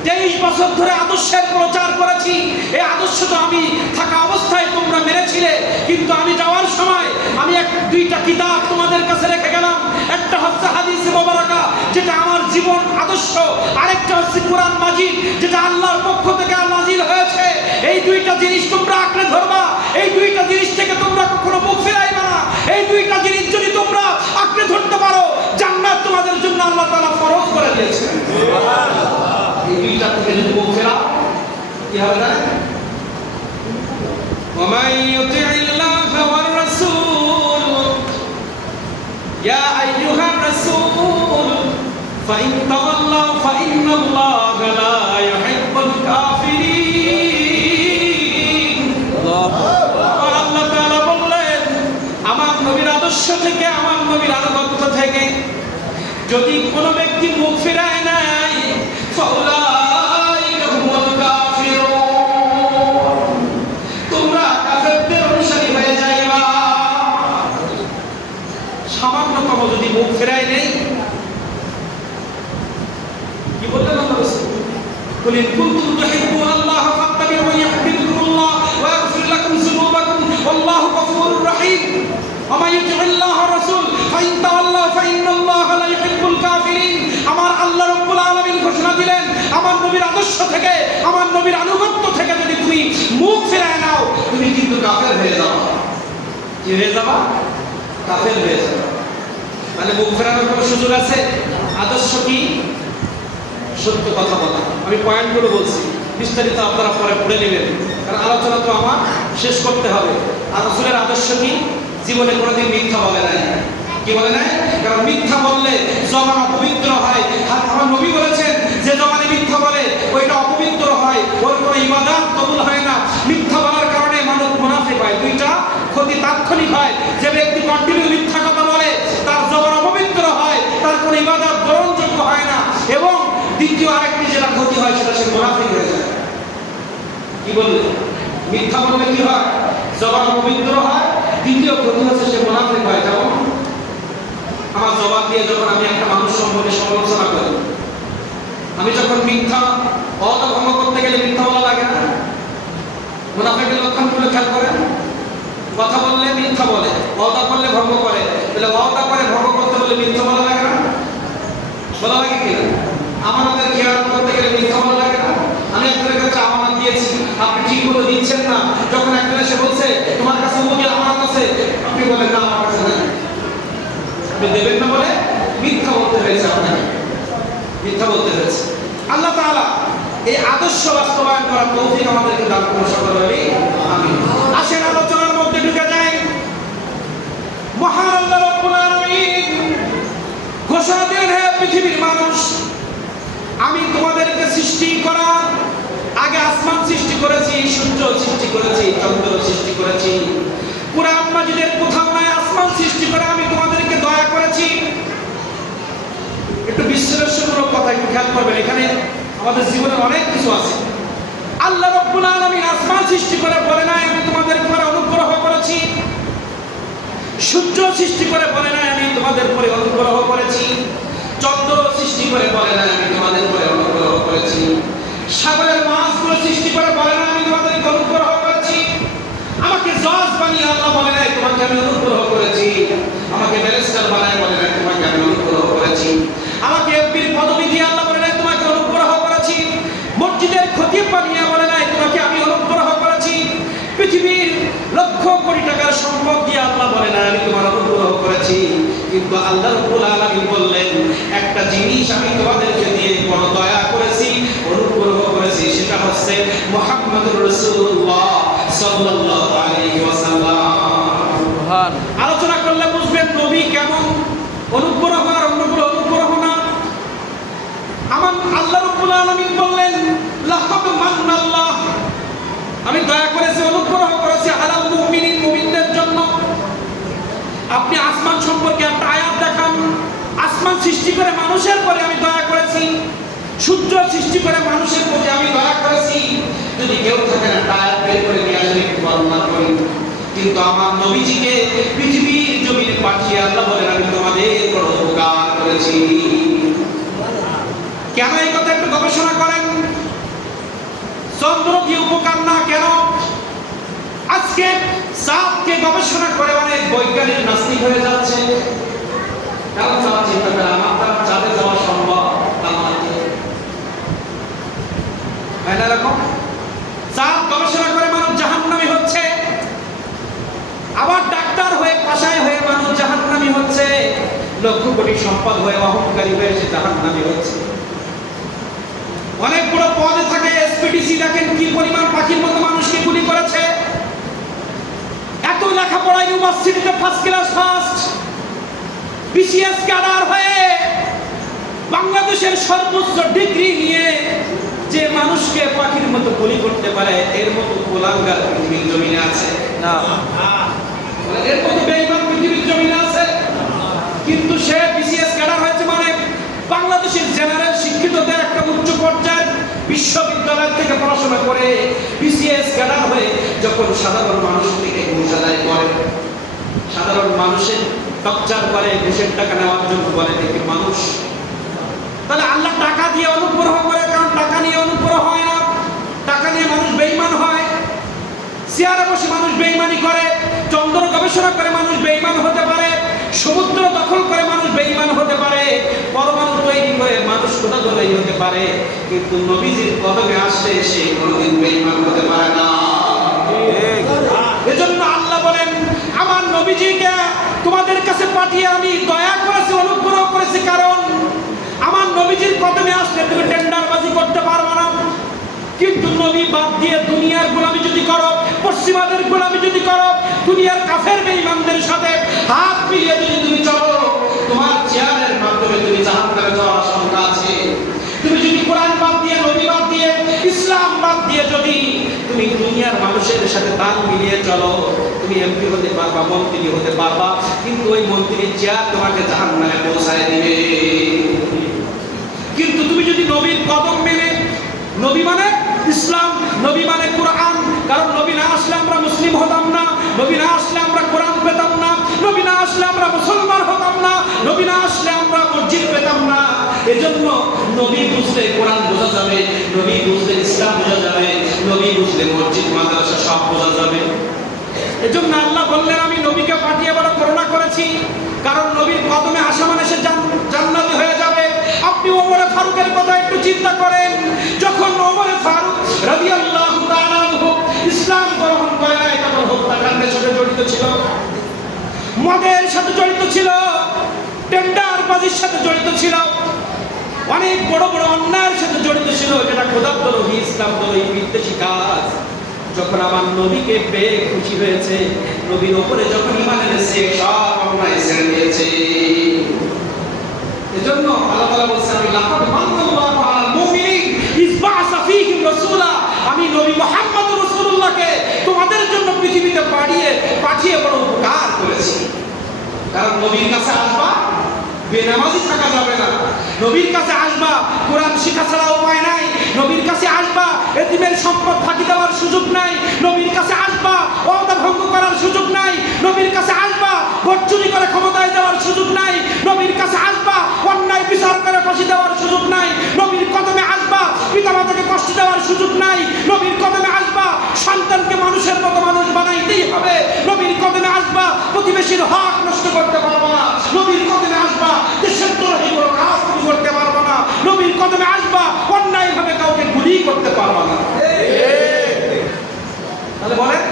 23 বছর ধরে আদর্শের প্রচার করেছি। এই আদর্শ তো আমি থাকা অবস্থায় তোমরা মেনেছিলে, কিন্তু আমি যাওয়ার সময় আমি দুইটা কিতাব তোমাদের কাছে রেখে গেলাম। একটা হচ্ছে হাদিসে মুবারাকা, যেটা আমার জীবন আদর্শ, আরেকটা হচ্ছে কোরআন মাজিদ, যেটা আল্লাহর পক্ষ থেকে নাযিল হয়েছে। এই দুইটা জিনিস তোমরা আঁকড়ে ধরবা, এই দুইটা জিনিস থেকে তোমরা কখনো মুখ ফেরাইবা না। এই দুইটা জিনিস যদি তোমরা আঁকড়ে ধরতে পারো, জান্নাত তোমাদের জন্য আল্লাহ তাআলা ফরজ করে দিয়েছেন। সুবহানাল্লাহ। এই দুইটা থেকে যদি মুখ ফেরাও, কি হবে না? ওয়া মান ইউতি'িল্লাহা ওয়ার রাসূল ইয়া আইয়ুহার রাসূল ফাইন তাওয়াল্লাউ ফাইন্নাল্লাহা লা ইউহিব্বুল কাফিরিন। আল্লাহ তাআলা বললেন, আমার নবীর আদর্শ থেকে, আমার নবীর আনুগত্য থেকে যদি কোনো ব্যক্তি মুখ ফিরায় নাই, ফাউলাইকা হুমুল কাফিরুন, তোমরা কাফেরদের অনুসারী হয়ে যাইবা। সামান্যতম যদি মুখ ফেরায় নেই, কি বললেন আল্লাহ রাসূল? কুল ইন কুনতুম তুহিব্বুনাল্লাহা ফাত্তাবিউনি ইউহিব্বুকুমুল্লাহ ওয়া ইয়াগফির লাকুম যুনুবাকুম ওয়াল্লাহু গফুরুর রহিম। ওয়া মান ইউতি'িল্লাহা ওয়া রাসূল ফাইন তাওয়াল্লাউ ফাইন্নাল্লাহা লা ইউহিব্বুল কাফিরিন। আমার আল্লাহ রাব্বুল আলামিন ঘোষণা দিলেন, আমার নবীর আদর্শ থেকে, আমার নবীর আনুগত্য থেকে যদি তুমি মুখ ফিরায় নাও, তুমি কিন্তু কাফের হয়ে যাবে। কি হয়ে যাবে? কাফের হয়ে যাবে। মানে মুখ ফেরানোর কোনো সুযোগ আছে? আদর্শ কি? সত্য কথা বলা। আমি পয়েন্টগুলো বলছি, বিস্তারিত আপনারা পরে পড়ে নেবেন, কারণ আলোচনা তো আমার শেষ করতে হবে। আর রাসূলের আদর্শ কি? জীবনে কোনোদিন মিথ্যা বলে নাই। কি বলে নাই? কারণ মিথ্যা বললে জবান অপবিত্র হয়। আর আমার নবী বলেছেন, যে জবানে মিথ্যা বলে ওইটা অপবিত্র হয়, ওর কোনো ইবাদত কবুল হয় না। মিথ্যা বলার কারণে মানুষ মুনাফিক হয়। দুইটা ক্ষতি তাৎক্ষণিক হয়। যে ব্যক্তি কন্টিনিউ মিথ্যা কথা বলে, তার জবান অপবিত্র হয়, তার কোনো ইবাদত গ্রহণযোগ্য হয় না। এবং দ্বিতীয় আরেকটি যেটা ক্ষতি হয়, সেটা সে মুনাফিক হয়ে যায়। কি বললেন? মিথ্যা বললে কি হয়? জবান অপবিত্র হয়। দ্বিতীয় নিজেও ক্ষতি হচ্ছে, সে মুনাফিক হয়। যেমন আমার জবাব দিয়ে যখন আমি একটা মানুষ সম্পর্কে সমালোচনা করি, আমি যখন মিথ্যা ওয়াদা ভঙ্গ করতে গেলে মিথ্যা বলা লাগে না? মুনাফিকের লক্ষণগুলো খেয়াল করেন। কথা বললে মিথ্যা বলে, ওয়াদা করলে ভঙ্গ করে। তাহলে ওয়াদা করে ভঙ্গ করতে বলে মিথ্যা বলা লাগে না? বলা লাগে কি না? আমাদের খেয়াল করতে গেলে মিথ্যা বলা লাগে না? আমি একজনের কাছে আমানত দিয়েছি, আপনি ঠিক মতো দিচ্ছেন না। যখন একজন এসে বলছে তোমার কাছে মুখে আমানত আছে, আপনি বলেন না আমার কাছে নেই, আপনি দেবেন না বলে মিথ্যা বলতে হয়েছে, আপনাকে মিথ্যা বলতে হয়েছে। আল্লাহ তাআলা এই আদর্শ বাস্তবায়ন করার তৌফিক আমাদেরকে দান করুন সকলে, আমিন। আসেন আলোচনার মধ্যে ঢুকে যাই। মহান আল্লাহ রাব্বুল আলামিন ঘোষণা দিলেন, হে পৃথিবীর মানুষ, আমি তোমাদেরকে সৃষ্টি করার আগে আসমান সৃষ্টি করেছি, সূর্য সৃষ্টি করেছি, চন্দ্র সৃষ্টি করেছি। কুরআন মাজিদের কোথাও নাই আসমান সৃষ্টি করে আমি তোমাদেরকে দয়া করেছি। একটু বিশ্লেষণমূলক কথা একটু খেয়াল করবেন, এখানে আমাদের জীবনে অনেক কিছু আছে। আল্লাহ রাব্বুল আলামিন আসমান সৃষ্টি করে বলে নাই আমি তোমাদের উপরে অনুগ্রহ করেছি। সূর্য সৃষ্টি করে বলে নাই আমি তোমাদের উপরে অনুগ্রহ করেছি। চন্দ্র সৃষ্টি করে বলে নাই আমি তোমাদের উপরে অনুগ্রহ করেছি। সাগরের মাছগুলো সৃষ্টি করে বলে নাই আমি তোমাদেরকে অনুগ্রহ করেছি। আমাকে জজ বানিয়ে আল্লাহ বলে নাই তোমাকে আমি অনুগ্রহ করেছি। আমাকে ব্যারিস্টার বানায় বলে নাই তোমাকে আমি অনুগ্রহ করেছি। আমাকে এমপির পদবি দিয়ে আল্লাহ বলে নাই তোমাকে অনুগ্রহ করেছি। মসজিদের খতিব বানিয়ে বলে নাই তোমাকে আমি অনুগ্রহ করেছি। পৃথিবীর লক্ষ কোটি টাকার সম্পদ দিয়ে আল্লাহ বলে না আমি তোমার অনুগ্রহ করেছি। কিন্তু আল্লাহ রাব্বুল আলামিন বললেন একটা জিনিস আমি তোমাদেরকে দিয়ে বড় দয়া করেছি, অনুগ্রহ করেছি, সেটা হচ্ছে মুহাম্মদুর রাসূলুল্লাহ সাল্লাল্লাহু আলাইহি ওয়াসাল্লাম। আলোচনা করলে বুঝবেন নবী কেমন, অনুগ্রহ আর অনুগ্রহ না। আমার আল্লাহ রাব্বুল আলামিন বললেন লাকাদ মান্নাল্লাহ, আমি দয়া করেছি, অনুগ্রহ করেছি আলাল মুমিনিন, মুমিনদের জন্য। আপনি আসমান সম্পর্কে একটা আয়াত দেখান, আসমান সৃষ্টি করে মানুষের পরে আমি দয়া করেছি, সূর্য সৃষ্টি করে মানুষের প্রতি আমি দয়া করেছি। যদি কেউ থাকে না আয়াত বের করে নিয়ে আসলে একটু বর্ণনা করি। কিন্তু আমার নবীজিকে পৃথিবীর জমিনে পাঠিয়ে আল্লাহ বলেন আমি তোমাদের বড় উপকার করেছি। কেন এই কথা একটু গবেষণা করেন। চন্দ্র কি উপকার না কেন? আজকে চাঁদকে গবেষণা করে অনেক বৈজ্ঞানিক নাস্তিক হয়ে যাচ্ছে। কারণ চাঁদ চিন্তা করে আমার দ্বারা চাঁদে যাওয়া সম্ভব, হয় না এরকম? চাঁদ গবেষণা করে মানুষ জাহান্নামী হচ্ছে, আবার ডাক্তার হয়ে পাশায় হয়ে মানুষ জাহান্নামী হচ্ছে, লক্ষ কোটি সম্পদ হয়ে অহংকারী হয়ে সে জাহান্নামী হচ্ছে। অনেক বড় পদে থাকে এসপিডিসি, দেখেন কি পরিমাণ পাখির মতো মানুষকে গুলি করেছে। এত লেখাপড়া ইউনিভার্সিটিতে first class first, BCS cadre হয়ে বাংলাদেশের সর্বোচ্চ ডিগ্রি নিয়ে যে মানুষকে পাখির মতো গুলি করতে পারে, এর মতো কোলাঙ্গার পৃথিবীর জমিনে আছে না? এর মতো বেঈমান পৃথিবীর জমিনে আছে? কিন্তু সে বিসিএস ক্যাডার হয়েছে মানে বাংলাদেশের জেনারেল শিক্ষিতদের একটা উচ্চ পর্যায়ের বিশ্ববিদ্যালয় থেকে পড়াশোনা করে বিসিএস ক্যাডার হয়ে যখন সাধারণ মানুষ থেকে ঘুষ আদায় করে, সাধারণ মানুষের টর্চার করে, ঘুষের টাকা নেওয়ার জন্য বলে দেখি মানুষ। তাহলে আল্লাহ টাকা দিয়ে অনুগ্রহ করে, কারণ টাকা নিয়ে অনুগ্রহ হয় না, টাকা নিয়ে মানুষ বেঈমান হয়। চেয়ারে বসে মানুষ বেঈমানি করে, চন্দ্র গবেষণা করে মানুষ বেঈমান হতে পারে, সমুদ্র দখল করে মানুষ বেঈমান হতে পারে, পরমাণু তৈরি করে মানুষ কোথায় হতে পারে, কিন্তু নবীজির কদমে আসলে সে কোনোদিন বেঈমান হতে পারে না। এজন্য আল্লাহ বলেন আমার নবীজিকে তোমাদের কাছে পাঠিয়ে আমি দয়া করেছি, অনুগ্রহ করেছি, কারণ আমার নবীজির কদমে আসলে তুমি টেন্ডারবাজি করতে পারবে না। কিন্তু নবী বাদ দিয়ে দুনিয়ার গোলামি যদি করো, পশ্চিমাদের গোলামি যদি করো, দুনিয়ার কাফের বেঈমানদের সাথে হাত মিলিয়ে যদি তুমি চলো, তোমার চেয়ারের মাধ্যমে তুমি জাহান্নামে যাওয়ার আশঙ্কা আছে। তুমি যদি কোরআন বাদ দিয়ে, নবী বাদ দিয়ে, ইসলাম বাদ দিয়ে যদি তুমি দুনিয়ার মানুষের সাথে তাল মিলিয়ে চলো, তুমি এমপি হতে পারবা, মন্ত্রী হতে পারবা, কিন্তু ওই মন্ত্রীর চেয়ার তোমাকে জাহান্নামে পৌঁছায় দিবে। কিন্তু তুমি যদি নবীর কদম মেনে, নবী মানে ইসলাম, নবী মানে কোরআন, কারণ নবী না আসলে আমরা মুসলিম হতাম না, নবী না আসলে আমরা কোরআন পেতাম পেতাম না। এজন্য নবী বুঝলে কোরআন বোঝা যাবে, নবী বুঝলে ইসলাম বোঝা যাবে, নবী বুঝলে মসজিদ মাদ্রাসা সব বোঝা যাবে। এজন্য আল্লাহ বললেন আমি নবীকে পাঠিয়ে বড় করুণা করেছি, কারণ নবীর কদমে আসা মানে সে জান্নাতি হয়ে যাবে। আপনি ওমরে ফারুকের কথা একটু চিন্তা করেন, যখন ওমরে ফারুক রাদিয়াল্লাহু তাআলা আনহু ইসলাম গ্রহণ করে নাই, তখন হত্যাকাণ্ডের সাথে জড়িত ছিল, মদের সাথে জড়িত ছিল, টেন্ডারবাজির সাথে জড়িত ছিল, অনেক বড় বড় অন্যায়ের সাথে জড়িত ছিল, যেটা খোদাদ্রোহী ইসলাম দ্রোহী বিদ্বেষী কাজ। যখন আমার নবীকে পেয়ে খুশি হয়েছে, নবীর উপরে যখন ঈমান এনেছে, সব অন্যায় ছেড়ে দিয়েছে। এজন্য আল্লাহ তাআলা বলেছেন আমি লাকাদ মান্নাল্লাহু আলাল মুমিনিন ইয বা'আসা ফীহিম রাসূলা, আমি নবী মুহাম্মদ রাসূলুল্লাহকে তোমাদের জন্য পৃথিবীতে পাঠিয়ে বড় উপকার করেছি। কারণ নবীর কাছে আসবা, বেনামাজি থাকা যাবে না। নবীর কাছে আসবা, কোরআন শিক্ষা ছাড়া উপায় নাই। নবীর কাছে আসবা, এতিমের সম্পদ ফাঁকি দেওয়ার সুযোগ নাই। নবীর কাছে আসবা, ওয়াদা ভঙ্গ করার সুযোগ নাই। নবীর কাছে আসবা, ভোট চুরি করে ক্ষমতায় যাওয়ার সুযোগ নাই। নবীর কাছে আসবা, অন্যায় বিচার করে ফাঁসি দেওয়ার সুযোগ নাই। নবীর কদমে আসবা, পিতামাতাকে কষ্ট দেওয়ার সুযোগ নাই। নবীর কদমে আসবা, সন্তানকে মানুষের মতো মানুষ বানাইতেই হবে। নবীর কদমে আসবা, প্রতিবেশীর হক নষ্ট করতে পারবা না। নবীর কদমে আসবা, দেশের দ্রোহী কোনো কাজ তুমি করতে পারবা না। নবীর কদমে আসবা, অন্যায়ভাবে কাউকে গুলি করতে পারবা না। তাহলে বলেন,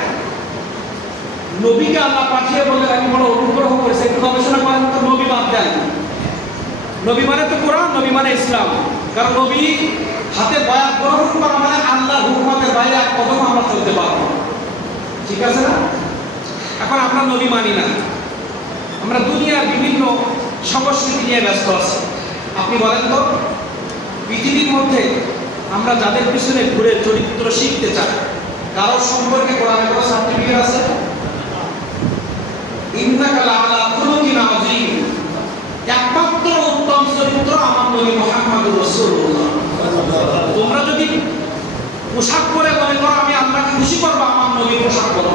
নবীকে আল্লাহ পাঠিয়ে বললেন আমি বড় অনুগ্রহ করেছি। একটু গবেষণা করেন তো, নবী বাদ দেন। নবী মানে তো কোরআন, নবী মানে ইসলাম। কারণ নবী হাতে বায়াত গ্রহণ করা মানে আল্লাহর হুকুমের বাইরে এক কদম আমরা চলতে পারবো না। ঠিক আছে না? এখন আমরা নবী মানি না, আমরা দুনিয়ার বিভিন্ন সংস্কৃতি নিয়ে ব্যস্ত আছি। আপনি বলেন তো, পৃথিবীর মধ্যে আমরা যাদের পিছনে ঘুরে চরিত্র শিখতে চাই, কারোর সম্পর্কে কোরআনে কোনো সার্টিফিকেট আছে? ইন্নাকা লাআলা খুলুকিন আযীম, একমাত্র উত্তম চরিত্র আমার নবী মুহাম্মদুর রাসূলুল্লাহ। তোমরা যদি পোশাক পরে মনে করো আমি আল্লাহকে খুশি করবো, আমার নবী পোশাক পরো।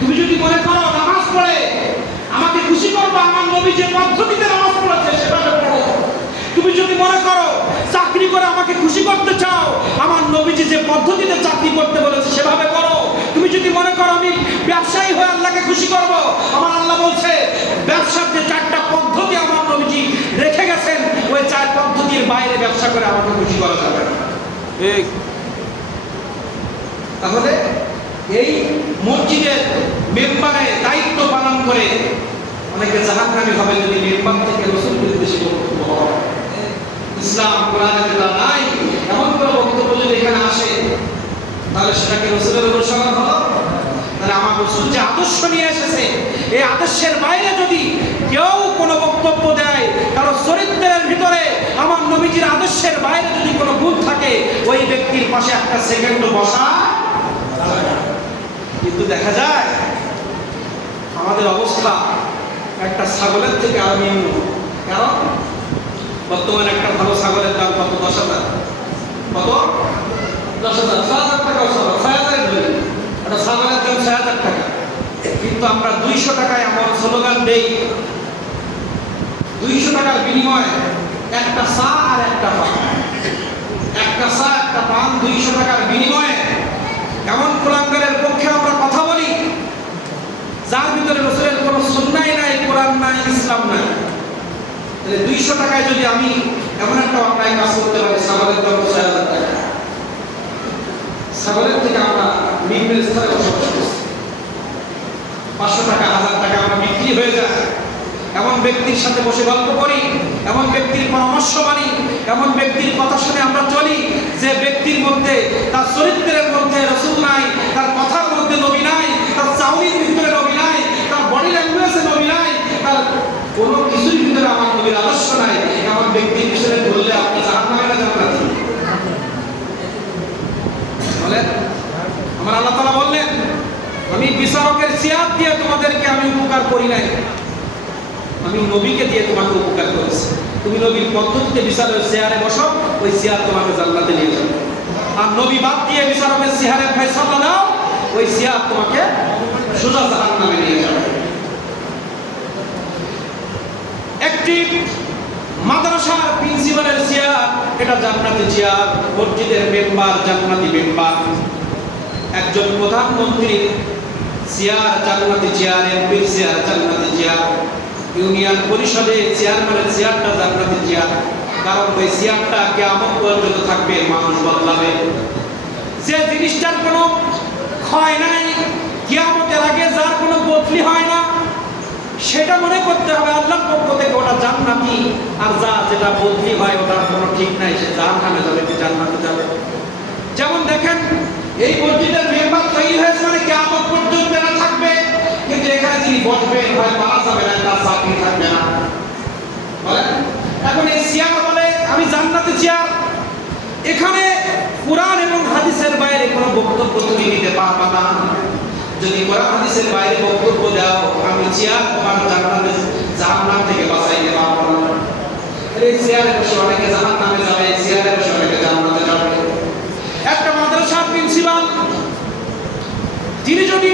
তুমি যদি মনে করো নামাজ পড়ে আমাকে খুশি করবো, আমার নবী যে পদ্ধতিতে নামাজ পড়েছে সেভাবে পড়ো। তুমি যদি মনে করো চাকরি করে আমাকে খুশি করতে চাও, আমার নবীজি যে পদ্ধতিতে চাকরি করতে বলেছে সেভাবে করো। তুমি যদি মনে করো আমি ব্যবসায়ী হয়ে আল্লাহকে খুশি করব, আমার আল্লাহ বলছে ব্যবসার যে 4টা পদ্ধতি আমার নবীজি রেখে গেছেন, ওই 4 পদ্ধতির বাইরে ব্যবসা করে আমাকে খুশি করা যাবে না। ঠিক। তাহলে এই মসজিদের মেম্বারে দায়িত্ব পালন করে অনেকে জাহান্নামী হবে যদি মেম্বার থেকে রাসূল বিদ্বেষী বক্তব্য হয়। ইসলাম কোরআনে যেটা নাই এমন কোনো বক্তব্য যদি এখানে আসে, তাহলে সেটাকে রাসূলের অনুসরণ হলো? তাহলে আমার রাসূল যে আদর্শ নিয়ে এসেছে, এই আদর্শের বাইরে যদি কেউ কোনো বক্তব্য দেয়, কারো চরিত্রের ভিতরে আমার নবীজির আদর্শের বাইরে যদি কোনো ভুল থাকে, ওই ব্যক্তির পাশে একটা সেকেন্ডও বসা। কিন্তু দেখা যায় আমাদের অবস্থা একটা ছাগলের থেকে আরো নিম্ন। কারণ বর্তমানে একটা ভালো ছাগলের দাম কত? 10,000। কত? 10,000, 6,000 টাকা, 6,000 ধরি। একটা ছাগলের দাম 6,000 টাকা। কিন্তু আমরা 200 টাকায় আমার স্লোগান দেই, 200 টাকার বিনিময়ে একটা চা আর একটা পান। একটা চা একটা পান 200 টাকার বিনিময়ে। এমন কুলাঙ্গারের পক্ষে আমরা কথা বলি যার ভিতরে রাসূলের কোনো সুন্নাহ নাই, কোরআন নাই, ইসলাম নাই। তাহলে 200 টাকায় যদি আমি এমন একটা অন্যায় কাজ করতে পারি, ছাগলের দাম 6,000 টাকা, ছাগলের থেকে আমরা নিম্ন স্তরে বসবাস করছি। 500 টাকা 1000 টাকা আমরা বিক্রি হয়ে যায়। এমন ব্যক্তির সাথে বসে গল্প করি, এমন ব্যক্তির পরামর্শ মানি, এমন ব্যক্তির কথা শুনে আমরা চলি যে ব্যক্তির মধ্যে, তার চরিত্রের মধ্যে রাসূল নাই, তার কথার মধ্যে নবী নাই, তার চাউনির ভিতরে নবী নাই, তার বডি ল্যাঙ্গুয়েজে নবী নাই, তার কোনো কিছুর ভিতরে আমার নবীর আদর্শ নাই। এমন ব্যক্তির পিছনে ধরলে আপনি জাহান্নামে না জান্নাতে? বলেন। আমার আল্লাহ তাআলা বললেন আমি বিচারকের চেয়ার দিয়ে তোমাদেরকে আমি উপকার করি নাই, আমি নবীকে দিয়ে তোমাকে উপকার করেছি। তুমি নবীর পদ্ধতিতে বিচারের চেয়ারে বসো, ওই চেয়ার তোমাকে জান্নাতে নিয়ে যাবে। আর নবী বাদ দিয়ে বিচারকের চেয়ারে ফয়সালা দাও, ওই চেয়ার তোমাকে সোজা জাহান্নামে নিয়ে যাবে। একটি মাদ্রাসার প্রিন্সিপালের চেয়ার এটা জান্নাতি চেয়ার, মসজিদের মেম্বার জান্নাতি মেম্বার, একজন প্রধানমন্ত্রীর চেয়ার জান্নাতি চেয়ার, এমপির চেয়ার জান্নাতি চেয়ার, ইউনিয়ন পরিষদে চেয়ারম্যানের চেয়ারটা জান্নাতি চেয়ার। কারণ ওই চেয়ারটা কিয়ামত পর্যন্ত থাকবে, মানুষ বদলাবে। যে জিনিসটার কোনো ক্ষয় নাই, কিয়ামতের আগে যার কোনো বদলি হয় না, সেটা মনে করতে হবে আল্লাহর পক্ষ থেকে ওটা জান্নাতি। আর যেটা বদলি হয় ওটার কোনো ঠিক নাই, সে জাহান্নামে যাবে কি জান্নাতে যাবে। যেমন দেখেন, এই মসজিদের মেম্বার তৈরি হয়েছে মানে কিয়ামত পর্যন্ত না থাকবে, কিন্তু এখানে যিনি বসবেন হয় মারা যাবে না, তার চাকরি থাকবে না। এখন এই চেয়ার বলে আমি জান্নাতি চেয়ার, এখানে কোরআন এবং হাদিসের বাইরে কোনো বক্তব্য তুমি দিতে পারবে না। যদি কোরআন হাদিসের বাইরে বক্তব্য দাও, আমি চেয়ার তোমার জাহান্নাম থেকে বাঁচাইতে পারবো না। এই চেয়ারে বসে অনেকে জাহান্নামে যাবে, চেয়ারে বসে অনেকে জান্নাতে যাবে। একটা মাদ্রাসার প্রিন্সিপাল তিনি যদি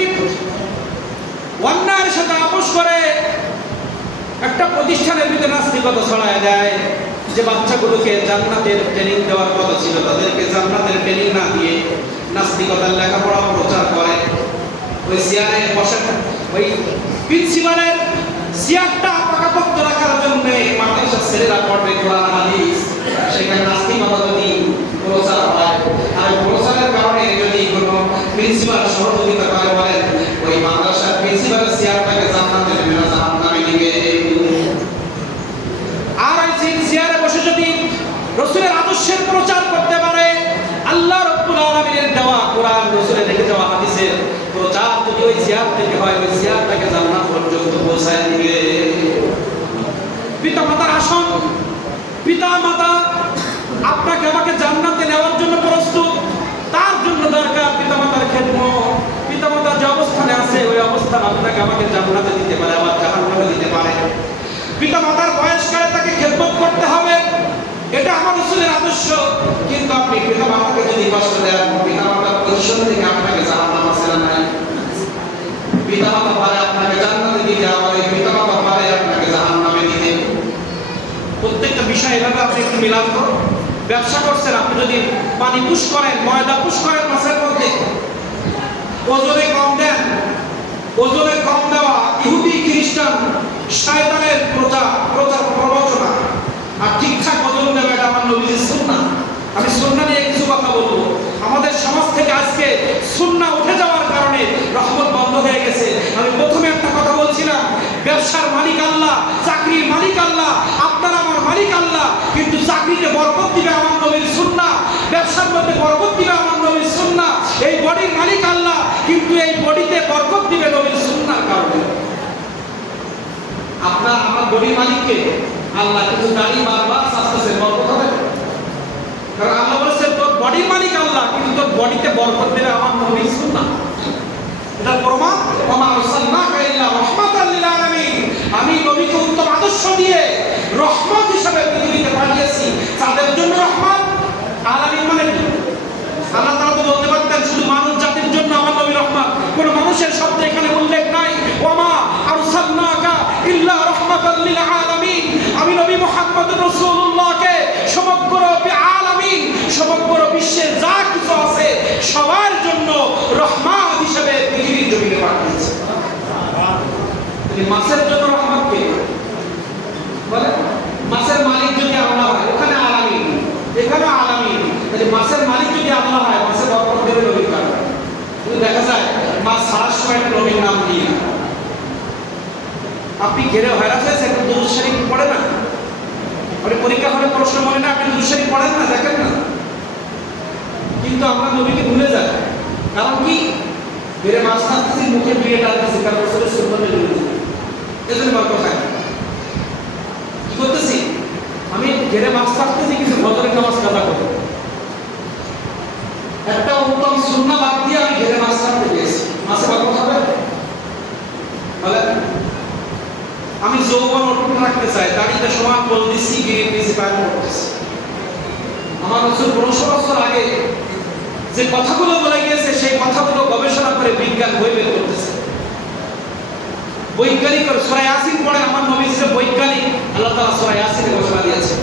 অন্যায়ের সাথে আপোষ করে একটা প্রতিষ্ঠানের ভিতরে নাস্তিকতা ছড়ায় দেয়, যে বাচ্চাগুলোকে জান্নাতের ট্রেনিং দেওয়ার কথা ছিল তাদেরকে জান্নাতের ট্রেনিং না দিয়ে নাস্তিকতার লেখাপড়া প্রচার করে, ওই চেয়ারে বসে ওই প্রিন্সিপালের চেয়ারটা পাকাপোক্ত রাখার জন্য মাদ্রাসার ছেলেরা পড়বে কোরআন হাদিস, সেখানে নাস্তিকতা যদি প্রচার হয়, আর প্রচারের কারণে যদি কোনো প্রিন্সিপাল সহযোগিতা করে, বলেন ওই মাদ্রাসার প্রিন্সিপালের চেয়ারটাকে জান্নাতে নেবে না, জাহান্নামে নিবে। আর এই চেয়ারে বসে যদি রাসূলের আদর্শের প্রচার করতে পারে, আল্লাহ রাব্বুল আলামিনের দেওয়া কোরআন, রাসূলের রেখে যাওয়া হাদিসের প্রচার যদি ওই চেয়ার থেকে হয়, ওই চেয়ারটাকে জান্নাত পর্যন্ত পৌঁছায় দিবে। পিতামাতার আসন, পিতামাতা আপনাকে আমাকে জান্নাতে নেওয়ার জন্য প্রস্তুত, তার জন্য দরকার পিতামাতার খেদমত। পিতামাতা যে অবস্থানে আছে ওই অবস্থান আপনাকে আমাকে জান্নাতে দিতে পারে, আবার জাহান্নামে দিতে পারে। পিতামাতার বয়সকালে তাকে খেদমত করতে হবে, এটা আমার রাসূলের আদর্শ। কিন্তু আপনি পিতামাতাকে যদি কষ্ট দেন, পিতামাতার পজিশন থেকে আপনাকে জাহান্নাম আছে না নাই? পিতামাতা পারে আপনাকে জান্নাতে দিতে, আবার এই পিতামাতা পারে আপনাকে জাহান্নামে দিতে। প্রত্যেকটা বিষয় এভাবে আপনি একটু মিলান করুন। ব্যবসা করছেন, আপনি যদি পানি পুশ করেন, ময়দা পুশ করেন মাছের মধ্যে, ওজনে কম দেন, ওজনে কম দেওয়া ইহুদি খ্রিস্টান শয়তানের প্ররোচনা। আর ঠিকঠাক ওজন দেবে, এটা আমার নবীর সুন্নাহ। আমি সুন্নাহ নিয়ে কিছু কথা বলবো। আমাদের সমাজ থেকে আজকে সুন্নাহ উঠে যাওয়ার কারণে রহমত বন্ধ হয়ে গেছে। আমি প্রথমে একটা কথা বলছিলাম, ব্যবসার মালিক আল্লাহ, চাকরির মালিক আল্লাহ, আপনার আমার মালিক আল্লাহ, কিন্তু চাকরিতে বরকত দিবে আমার নবীর সুন্নাহ, ব্যবসার মধ্যে বরকত দিবে আমার নবীর সুন্নাহ। এই বডির মালিক আল্লাহ, কিন্তু এই বডিতে বরকত দিবে নবীর সুন্নাহর কারণে। আপনার আমার বডির মালিককে আল্লাহ, কিন্তু দাড়ি বারবার আস্তে বরকত হবে। কারণ আল্লাহ বলেছে তোর বডির মালিক আল্লাহ, কিন্তু তোর বডিতে বরকত দেবে আমার নবীর সুন্নাহ। এটা প্রমাণ, ওমা আরসালনাকা ইল্লা রাহমাতাল লিল আলামিন। আমি নবীকে উত্তম আদর্শ দিয়ে রহমত হিসেবে পৃথিবীতে পাঠিয়েছি। তাদের জন্য রহমত, আলামিন মানে কি? আল্লাহ তাআলা তো বলতে পারতেন শুধু মানুষ জাতির জন্য আমার নবী রহমত, কোন মানুষের শব্দ এখানে উল্লেখ নাই। ওমা আরসালনাকা ইল্লা রাহমাতাল লিল আলামিন। আমি নবী মুহাম্মদুর রাসূলুল্লাহকে সমগ্র আলামিন, সমগ্র বিশ্বের যা কিছু আছে সবার জন্য রহমত হিসেবে পৃথিবীর জমিনে পাঠিয়েছি। মাছের জন্য রহমত কে বলে? মাছের মালিক যদি আল্লাহ হয়, ওখানে আলামিন, এখানে আলামিন। মাছের মালিক যদি আল্লাহ হয়, মাছের বরকত দেবে নবীর কারণে। কিন্তু দেখা যায় মাছ ছাড়ার সময় নবীর নাম দিয়ে না। আপনি ঘেরে হয়রান হয়েছে, একটু দুরূদ শরীফ পড়ে না? আপনি পরীক্ষা হলে প্রশ্ন মনে না, আপনি দুরূদ শরীফ পড়েন না, দেখেন না? কিন্তু আমরা নবীকে ভুলে যাই। কারণ কি? ঘেরে মাছ থাকতেছি, মুখে বিয়ে ডালতেছি, কারণ রসুলের সুন্নতে ভুলে যাই। এজন্য বরকত হয়। কি করতেছি? আমি ঘেরে মাছ থাকতেছি, কিন্তু ফজরের নামাজ কাজা করব। একটা উত্তম সুন্নাহ বাদ দিয়ে আমি ঘেরে মাছ থাকতে গিয়েছি, মাছে বরকত হবে? বলে আমি যৌবন অটুট রাখতে চাই, দাড়িতে সমান বল দিচ্ছি, গিয়ে নিচে পায় করতেছি। আমার রাসূল 1500 বছর আগে যে কথাগুলো বলে গিয়েছে, সেই কথাগুলো গবেষণা করে বিজ্ঞান বই বের করতেছে। বৈজ্ঞানিক সূরা ইয়াসিন পড়েন, আমার নবী যে বৈজ্ঞানিক, আল্লাহ তাআলা সূরা ইয়াসিনে ঘোষণা দিয়েছে।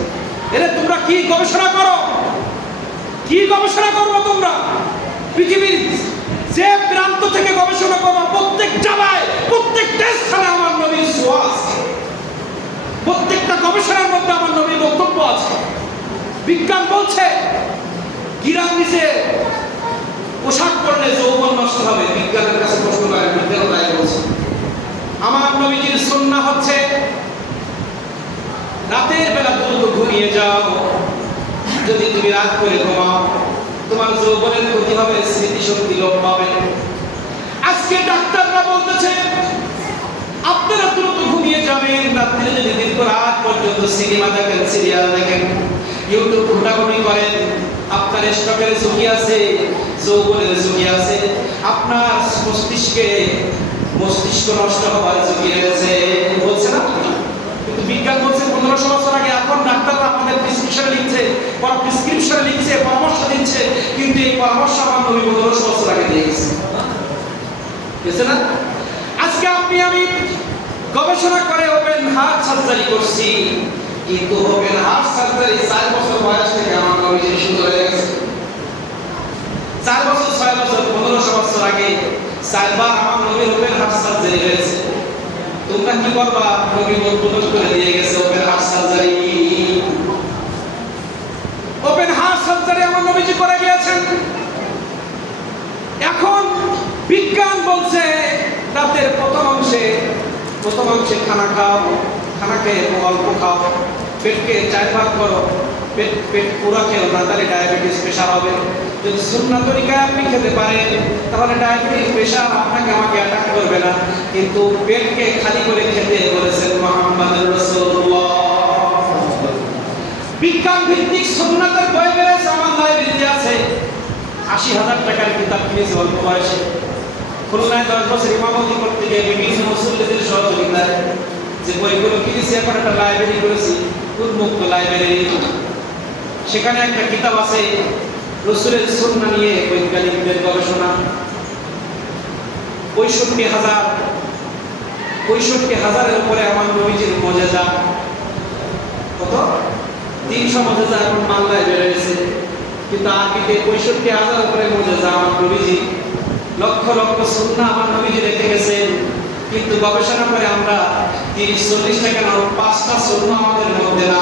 এরে তোমরা কি গবেষণা করো, কি গবেষণা করবো তোমরা? পৃথিবীর যে প্রান্ত থেকে গবেষণা করবো, প্রত্যেক জায়গায় প্রত্যেকটা স্থানে আমার নবীর ছোঁয়া আছে, প্রত্যেকটা গবেষণার মধ্যে আমার নবীর বক্তব্য আছে। বিজ্ঞান বলছে গিরার নিচে পোশাক পরলে যৌবন নষ্ট হবে। বিজ্ঞানের কাছে প্রশ্ন করে, বিজ্ঞান তাই বলছে। আমার নবীজির সুন্নাহ হচ্ছে রাতের বেলা দ্রুত ঘুমিয়ে যাও। যদি তুমি রাত করে ঘুমাও, তোমার যৌবনের ক্ষতি হবে, স্মৃতিশক্তি লোপ পাবে। আজকে ডাক্তাররা বলতেছে আপনারা দ্রুত ঘুমিয়ে যাবেন। রাত্রে যদি দীর্ঘ রাত পর্যন্ত সিনেমা দেখেন, সিরিয়াল দেখেন, ইউটিউব ঘোটাঘুটি করেন, আপনার স্ট্রোকের ঝুঁকি আছে, যৌবনের ঝুঁকি আছে, আপনার মস্তিষ্ক নষ্ট হওয়ার ঝুঁকি রয়েছে, বলছে না? কিন্তু বিজ্ঞান বলছে 1500 বছর আগে। এখন ডাক্তাররা আমাদের প্রেসক্রিপশনে লিখছে, পরামর্শ দিচ্ছে, কিন্তু এই পরামর্শ আমার নবী 1500 বছর আগে দিয়ে গেছে না? আজকে আপনি আমি গবেষণা করে ওপেন হার্ট সার্জারি করছি, কিন্তু ওপেন হার্ট সার্জারি 4 বছর বয়স থেকে আমার নবীজি শুরু হয়ে গেছে। 4 বছর 6 বছর 1500 বছর আগে 4 বার আমার নবীর ওপেন হার্ট সার্জারি হয়েছে। তোমরা কি করবা? নবী বলতে করে দিয়ে গেছে open heart surgery. Open heart surgery আমার নবীজি করে গিয়েছেন। এখন বিজ্ঞান বলছে রাতের প্রথম অংশে খানা খাও, খানা খেয়ে অল্প খাও, পেটকে 4 ভাগ করো, পেট পুরো খেও না, তাহলে ডায়াবেটিস প্রেশার হবে। যদি সুন্নাহ তরিকায় আপনি খেতে পারেন, তাহলে ডায়াবেটিস প্রেশার আমাকে অ্যাটাক করবে না। কিন্তু পেটকে খালি করে খেতে বলেছেন মুহাম্মদুর রাসূলুল্লাহ। বিজ্ঞান ভিত্তিক সুন্নাতের বই বেরিয়েছে, আমার লাইব্রেরিতে আছে। 80,000 টাকার কিতাব কিনেছি অল্প বয়সে। খুলনায় 10 বছর ইমামতি করতে গিয়ে বিভিন্ন মুসল্লিদের সহযোগিতায় যে বইগুলো কিনেছি, এখন একটা লাইব্রেরি করেছি, উন্মুক্ত লাইব্রেরি। সেখানে একটা কিতাব আছে রাসূলের সুন্নাহ নিয়ে বৈজ্ঞানিকদের গবেষণা। 65,000 উপরে আমার নবীজির মুজিজা। কত? 300 মুজিজা এখন বাংলায় বের হয়েছে, কিন্তু আরবিতে 65,000 উপরে মুজিজা আমার নবীজি। লক্ষ লক্ষ সুন্নাহ আমার নবীজি রেখে গেছেন, কিন্তু গবেষণা করে আমরা 30-40 টাকা না 5টা সুন্নাহ আমাদের মধ্যে না।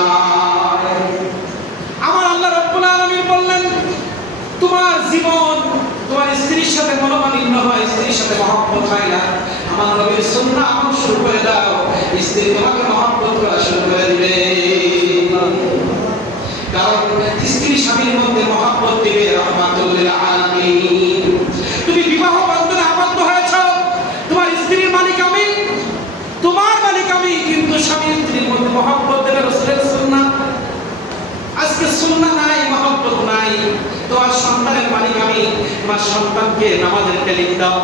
আমার আল্লাহ রাব্বুল আলামিন বললেন তোমার জীবন তোমার স্ত্রীর সাথে মনোমালিন্য হয়, স্ত্রীর সাথে মহব্বত হয় না, আমার নবীর সুন্নাহ আমল শুরু করে দাও, স্ত্রী তোমাকে মহব্বত করা শুরু করে দিবে। কারণ স্ত্রী স্বামীর মধ্যে মহব্বত দিবে রাহমাতুল লিল আলামিন। তুমি বিবাহ বন্ধনে আবদ্ধ হয়েছ, তোমার স্ত্রীর মালিক আমি, তোমার মালিক আমি, কিন্তু স্বামী স্ত্রীর মধ্যে মহব্বত দেবে রাসূলের সুন্নাহ। আজকে সুন্নাহ নাই, মহব্বত নাই, তোমার সন্তানের মালিক আমি। তোমার সন্তানকে নামাজের তালিম দাও,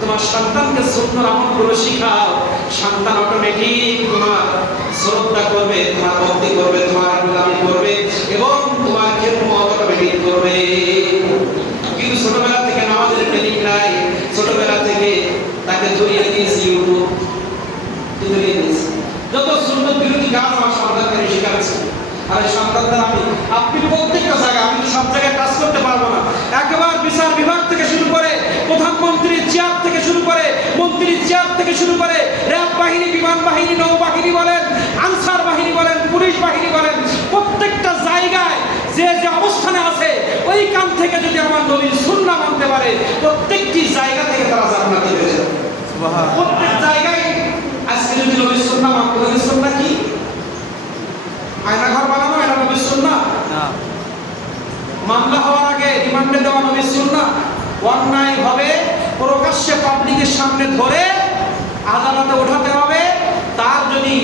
তোমার সন্তানকে সুন্নাহর আমলগুলো শিখাও, সন্তান অটোমেটিক তোমার শ্রদ্ধা করবে, তোমার ভক্তি করবে, তোমার গোলামি করবে এবং তোমার খেদমত অটোমেটিক করবে। কিন্তু ছোটবেলা থেকে নামাজের তালিম নাই, ছোটবেলা থেকে তাকে ধরিয়ে দিয়েছি ইউটিউব, ধরিয়ে দিয়েছি যত সুন্নাত বিরোধী গান আমার সন্তানকে শেখাচ্ছি। আর সন্তানদের আপনি প্রত্যেকটা জায়গায়, আমি তো সব জায়গায় কাজ করতে পারবো না, একেবারে বিচার বিভাগ থেকে শুরু করে প্রধানমন্ত্রীর চেয়ার থেকে শুরু করে মন্ত্রীর চেয়ার থেকে শুরু করে র্যাব বাহিনী, বিমান বাহিনী, নৌবাহিনী বলেন, আনসার বাহিনী বলেন, পুলিশ বাহিনী বলেন, প্রত্যেকটা জায়গায় যে যে অবস্থানে আছে ওইখান থেকে যদি আমার নবীর সুন্নাহ মানতে পারে, প্রত্যেকটি জায়গা থেকে তারা জান্নাতে হয়ে যাবে। সুবহানাল্লাহ। প্রত্যেক জায়গায় আজকে যদি নবীর সুন্নাহ মানতে, নবীর সুন্নাহ কি আয়না ঘর বানানো, এটা নবীর সুন্নাহ না। মামলা হওয়ার আগে রিমান্ডে দেওয়া নবীর সুন্নাহ। অন্যায় ভাবে প্রকাশ্যে পাবলিকের সামনে ধরে আদালতে ওঠাতে হবে, তার যদি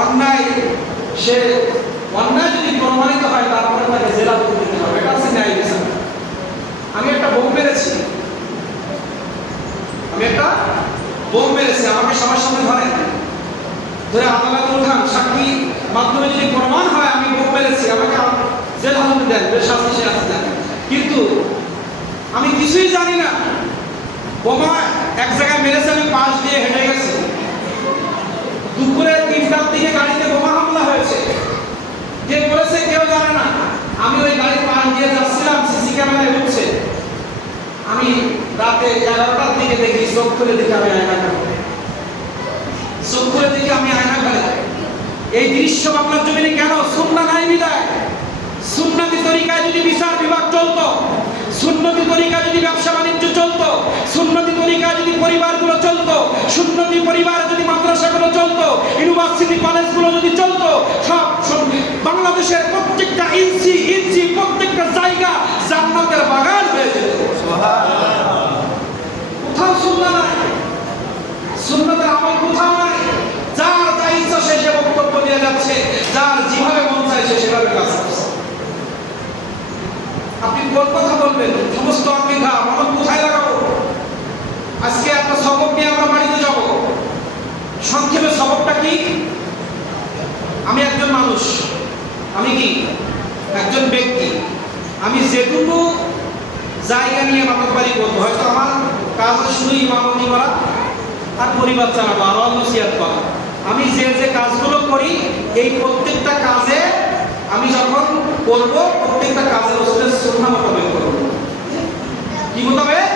অন্যায় যদি প্রমাণিত হয় তারপরে তাকে জেলা দিতে হবে। এটা আছে ন্যায় বিচার। আমি একটা বোম মেরেছি, আমাকে সবার সামনে ধরে আদালতে উঠান, সাক্ষী মাধ্যমে যদি প্রমাণ হয় আমি বোম মেরেছি, আমাকে জেল হাজতে দেন, শাস্তি সে আসতে দেন। কিন্তু আমি কিছুই জানি না, বোমা এক জায়গায় মেরেছে, আমি পাশ দিয়ে হেঁটে গেছি, দুইটার দিকে গাড়িতে বোমা হামলা হয়েছে, কে করেছে কেউ জানে না। আমি ওই গাড়ি পার দিয়ে যাচ্ছিলাম, সিসি ক্যামেরায় উঠছে। আমি রাতে 11টার দিকে দেখি, চোখ খুলে দেখি আমি আয়না ঘরে, চোখ খুলে দেখি আমি আয়না ঘরে। এই দৃশ্য বাংলার জমিনে কেন? সুন্নাহ নাই বিদায়। সুন্নতি তরিকায় যদি বিচার বিভাগ চলতো, সুন্নতি তরিকায় যদি ব্যবসা বাণিজ্য চলতো, সুন্নতি তরিকায় যদি পরিবারগুলো চলতো, সুন্নতি পরিবারে যদি মাদ্রাসাগুলো চলতো, ইউনিভার্সিটি কলেজগুলো যদি চলতো, সব বাংলাদেশের প্রত্যেকটা ইঞ্চি ইঞ্চি প্রত্যেকটা জায়গা জান্নাতের বাগান হয়ে যেত। সুবহানাল্লাহ। কোথাও সুন্নাহ নাই, সুন্নতের আমল কোথাও নাই। যার যা ইচ্ছা সে বক্তব্য দিয়ে যাচ্ছে, যার যেভাবে মন চাইছে সেভাবে কাজ করছে। আপনি কোন কথা বলবেন? সমস্ত অপেক্ষা আমল কোথায় লাগাবো? আজকে একটা সবক নিয়ে আমরা বাড়িতে যাব। সংক্ষেপে সবকটা কি? আমি একজন মানুষ, আমি কি একজন ব্যক্তি, আমি যেটুকু জায়গা নিয়ে মাতব্বারি করবো, হয়তো আমার কাজ শুধু ইমামতি করা আর পরিবার চালাবো আর নসিহত করা। আমি যে যে কাজগুলো করি এই প্রত্যেকটা কাজে আমি যখন করবো, প্রত্যেকটা কাজের রাসূলের সুন্নাহ মোতাবেক করবো। কি মোতাবেক?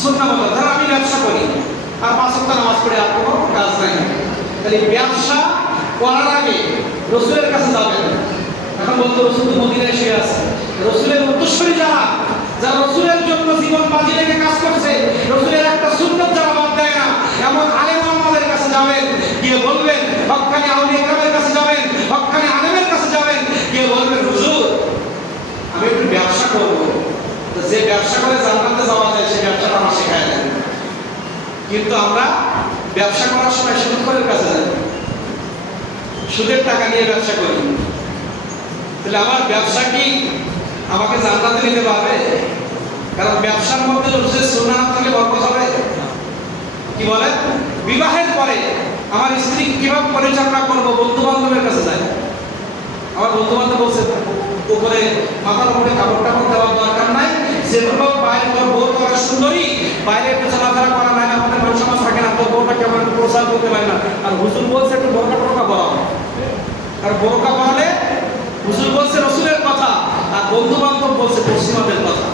সুন্নাহ মোতাবেক। ধর আমি ব্যবসা করি আর 5 ওয়াক্ত নামাজ পড়ে আর কোনো কাজ নাই, তাহলে ব্যবসা করার আগে রাসূলের কাছে যাবেন। এখন বলতো রাসূল তো মদিনায় শুয়ে আছে, রাসূলের উত্তরসূরি যারা রাসূলের জন্য জীবন বাজি রেখে কাজ করছে, রাসূলের একটা সুন্নাত যারা বাদ দেয় না, এমন আলেম ওলামাদের কাছে যাবেন, গিয়ে বলবেন, হক্কানি আউলিয়া কেরামের কাছে যাবেন, হক্কানি আলেমের কাছে যাবেন, গিয়ে বলবেন, হুজুর আমি একটু ব্যবসা করব, তো যে ব্যবসা করে জান্নাতে যাওয়া যায় সেই ব্যবসাটা আমার শেখায় দেন। কিন্তু আমরা ব্যবসা করার সময় সুদখোরের কাছে যাই, সুদের টাকা নিয়ে ব্যবসা করি। তাহলে আমার ব্যবসা কি আমাকে জান্নাতে নিতে পারবে? কারণ ব্যবসার মধ্যে রসুলের সুন্নাহ না থাকলে বরকত হবে। কি বলেন? বিবাহের পরে আমার স্ত্রী কিভাবে পরিচালনা করবো? বন্ধু বান্ধবের কাছে যায়। আমার বন্ধু বান্ধব বলছে উপরে মাথার উপরে কাপড় টাপড় দেওয়ার দরকার নাই, যেগুলো বাইরে তোর বউ তো সুন্দরী, বাইরে একটু চলাফেরা করা নাই, আমাদের মান সমাজ থাকে না, তোর বউটা কেমন প্রচার করতে পারে না। আর হুজুর বলছে একটু বোরকা টোরকা পরাও, আর বোরকা পরালে হুজুর বলছে রসুলের কথা, আর বন্ধু বান্ধব বলছে পশ্চিমাদের কথা,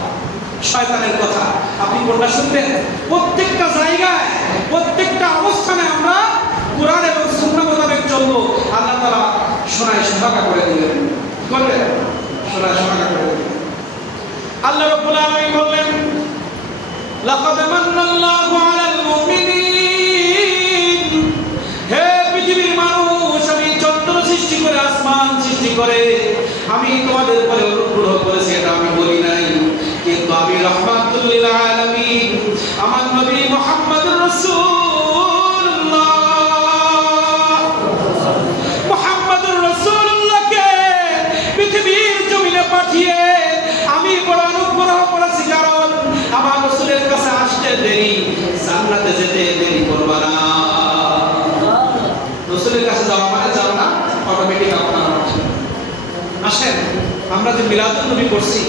শয়তানের কথা। আপনি কোনটা শুনবেন? প্রত্যেকটা জায়গায় প্রত্যেকটা অবস্থানে আমরা কোরআন এবং সুন্নাহ মোতাবেক চলবো। আল্লাহ তাআলা শোনায় সুহাগা করে দিলেন। কি করলেন? শোনায় সুহাগা করে দিলেন। আল্লাহ রাব্বুল আলামিন বললেন, লাকাদ মান্নাল্লাহু আলাল মুমিনিন। হে পৃথিবীর মানুষ, আমি চন্দ্র সৃষ্টি করে আসমান সৃষ্টি করে আমি তোমাদের উপরে অনুগ্রহ করেছি, এটা আমি বলি নাই। কিন্তু আমি রাহমাতুল লিল আলামিন, আমার নবী মুহাম্মদুর রাসূলুল্লাহ মুহাম্মদুর রাসূলুল্লাহকে পৃথিবীর জমিনে পাঠিয়ে আমি বড় অনুগ্রহ করেছি, কারণ আমার রাসূলের কাছে আসতে দেরি, জান্নাতে যেতে দেরি করবা না। রাসূলের কাছে যাওয়া মানে যাও না অটোমেটিক আপনার আসেন। আমরা যে মিলাদুন নবী করছি,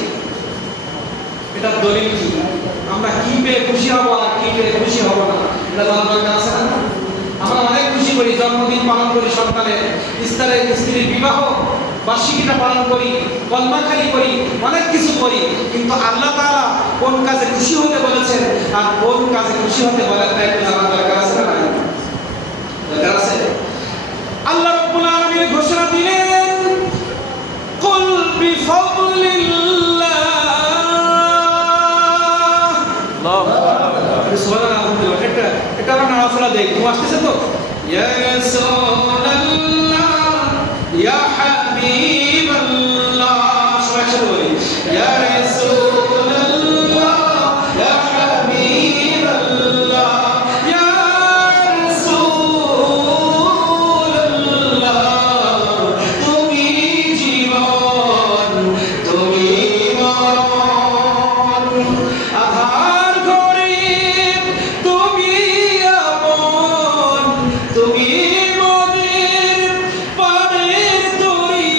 এটা দলিল কি? আমরা কি পেয়ে খুশি হব আর কি পেয়ে খুশি হব না, এটা জানার দরকার আছে না? আমরা অনেক খুশি করি, জন্মদিন পালন করি, সন্তানের স্ত্রীর বিবাহ বার্ষিকীটা পালন করি, কলমাখালি করি, অনেক কিছু করি, কিন্তু আল্লাহ তাআলা কোন কাজে খুশি হতে বলেছেন আর কোন কাজে খুশি হতে বলেন না, এটা জানার দরকার আছে না? দরকার আছে। আল্লাহ রাব্বুল আলামিন ঘোষণা দিলেন, কুল বিফাদলিল্লাহ, আল্লাহু আকবার, সুবহানাল্লাহ। এটা আমরা নারাফলা দেই, তুমি আসতেছে তো, ইয়া রাসূলুল্লাহ ইয়া হাবিবাল্লাহ, সবাই একসাথে বলি, ইয়া রাসূলুল্লাহ ইয়া হাবিবাল্লাহ, ইয়া রাসূলুল্লাহ তুমি জীবন তুমি মরণ, আধার ঘরে তুমি আপন, তুমি মোদের পারের তরি,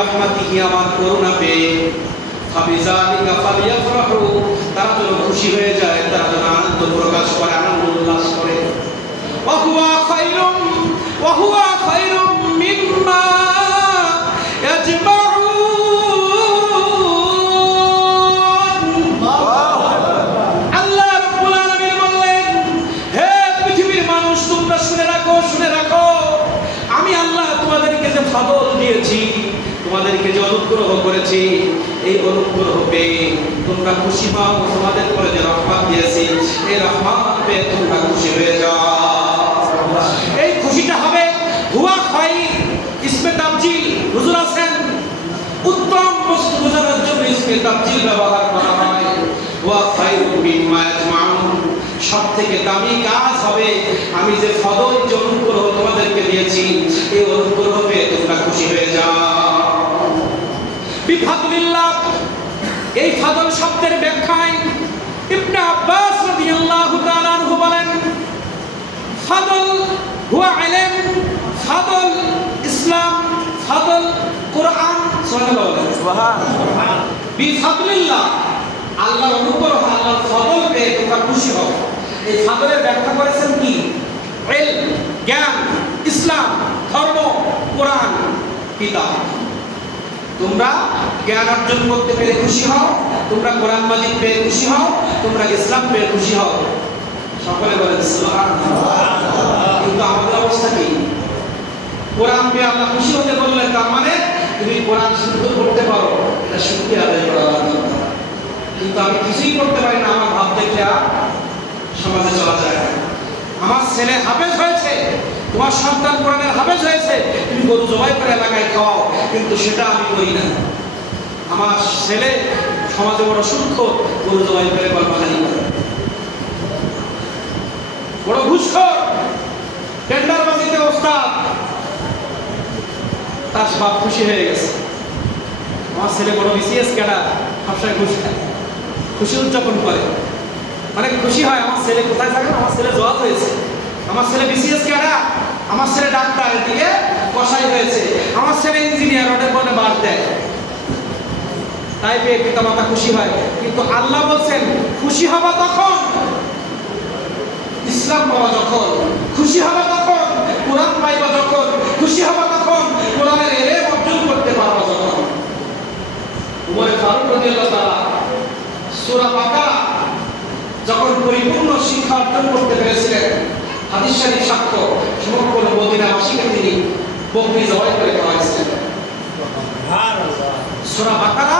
বিরাহমাতিহি আমার করুণা পেয়ে ফাবিযালিকা ফালিয়াফরাহু তারা যেন খুশি হয়ে যায়, তারা যেন আনন্দ প্রকাশ করে, আনন্দ উল্লাস করে। ওয়া হুয়া খায়রুম মিম্মা ইয়াজমাউন। আল্লাহ রাব্বুল আলামিন বললেন, হে পৃথিবীর মানুষ, তোমরা শুনে রাখো, আমি আল্লাহ তোমাদেরকে যে ফাদল দিয়েছি, তোমাদেরকে যে অনুগ্রহ করেছি, এই অনুগ্রহ পেয়ে তোমরা খুশি হও। তোমাদের উপরে যে রহমত দিয়েছি, এই রহমত পেয়ে তোমরা খুশি হয়ে যাও। এই খুশিটা হবে হুয়া খায়র। ইসমে তাবজিল হুজুর আছেন, উত্তম বস্তু বোঝানোর জন্য ইসমে তাবজিল ব্যবহার করা হয়। হুয়া খায়রুম মিম্মা ইয়াজমাউন, সবথেকে দামি কাজ হবে আমি যে ফদল, যে অনুগ্রহ তোমাদেরকে দিয়েছি, এই অনুগ্রহ পেয়ে তোমরা খুশি হয়ে যাও। বিফাদলিল্লাহ, এই ফাদল শব্দের ব্যাখ্যায় ইবনে আব্বাস রাদিয়াল্লাহু তাআলা আনহু বলেন, ফাদল হুয়া ইলম, ফাদল ইসলাম, ফাদল কোরআন। সুবহানাল্লাহ। বিফাদলিল্লাহ, আল্লাহর অনুগ্রহ, আল্লাহর ফদল পেয়ে তোমরা খুশি হও। এই ফাদলের ব্যাখ্যা করেছেন কি? ইলম, জ্ঞান, ইসলাম, ধর্ম, কোরআন, কিতাব। তোমরা জ্ঞান অর্জন করতে পেরে খুশি হও, তোমরা কোরআন মাজিদ পেয়ে খুশি হও, তোমরা ইসলাম পেয়ে খুশি হও। সকলে বলেন সুবহানাল্লাহ। কিন্তু আমাদের অবস্থা কি? কোরআন পেয়ে আল্লাহ খুশি হতে বললেন, তার মানে তুমি কোরআন শুদ্ধ করতে পারো, এটা শুকরিয়া আদায় করা দরকার। কিন্তু আমি কিছুই করতে পারি না, আমার ভাব দেখলে আর সমাজে চলা যায় না। আমার ছেলে হাফেজ হয়েছে, তোমার সন্তান কোরআনের হাফেজ হয়েছে, তুমি গরু জবাই করে এলাকায় খাওয়াও, কিন্তু সেটা আমি করি না। আমার ছেলে সমাজে বড় সূক্ষ্ম, গরু জবাই করে কলমাকারি করে, বড় ঘুষখোর, টেন্ডারবাজিতে ওস্তাদ, তার বাপ খুশি হয়ে গেছে। আমার ছেলে বড় বিসিএস ক্যাডার, সবসময় ঘুষ খায়, খুশি উদযাপন করে, অনেক খুশি হয়। আমার ছেলে কোথায় থাকে? আমার ছেলে জজ হয়েছে, আমার ছেলে বিসিএস ক্যাডার, আমার ছেলে ডাক্তার, এদিকে কসাই হয়েছে, আমার ছেলে ইঞ্জিনিয়ার, ওদের বলে বাদ দেয়। তাই পেয়ে পিতা মাতা খুশি হয়। কিন্তু আল্লাহ বলছেন খুশি হবা তখন, ইসলাম পাওয়া যখন, খুশি হবা তখন, কোরআন পাইবা যখন, খুশি হবা তখন, কোরআনের ইলম অর্জন করতে পারবা যখন। উমর ফারুক রাদিয়াল্লাহু তাআলা সূরা বাকারা যখন পরিপূর্ণ শিক্ষা অর্জন করতে পেরেছিলেন, হাদিস শরীফ সাক্ষ্য, সমগ্র মদিনাবাসীকে তিনি বকরি জবাই করে খাওয়াইছিলেন। সূরা বাকারা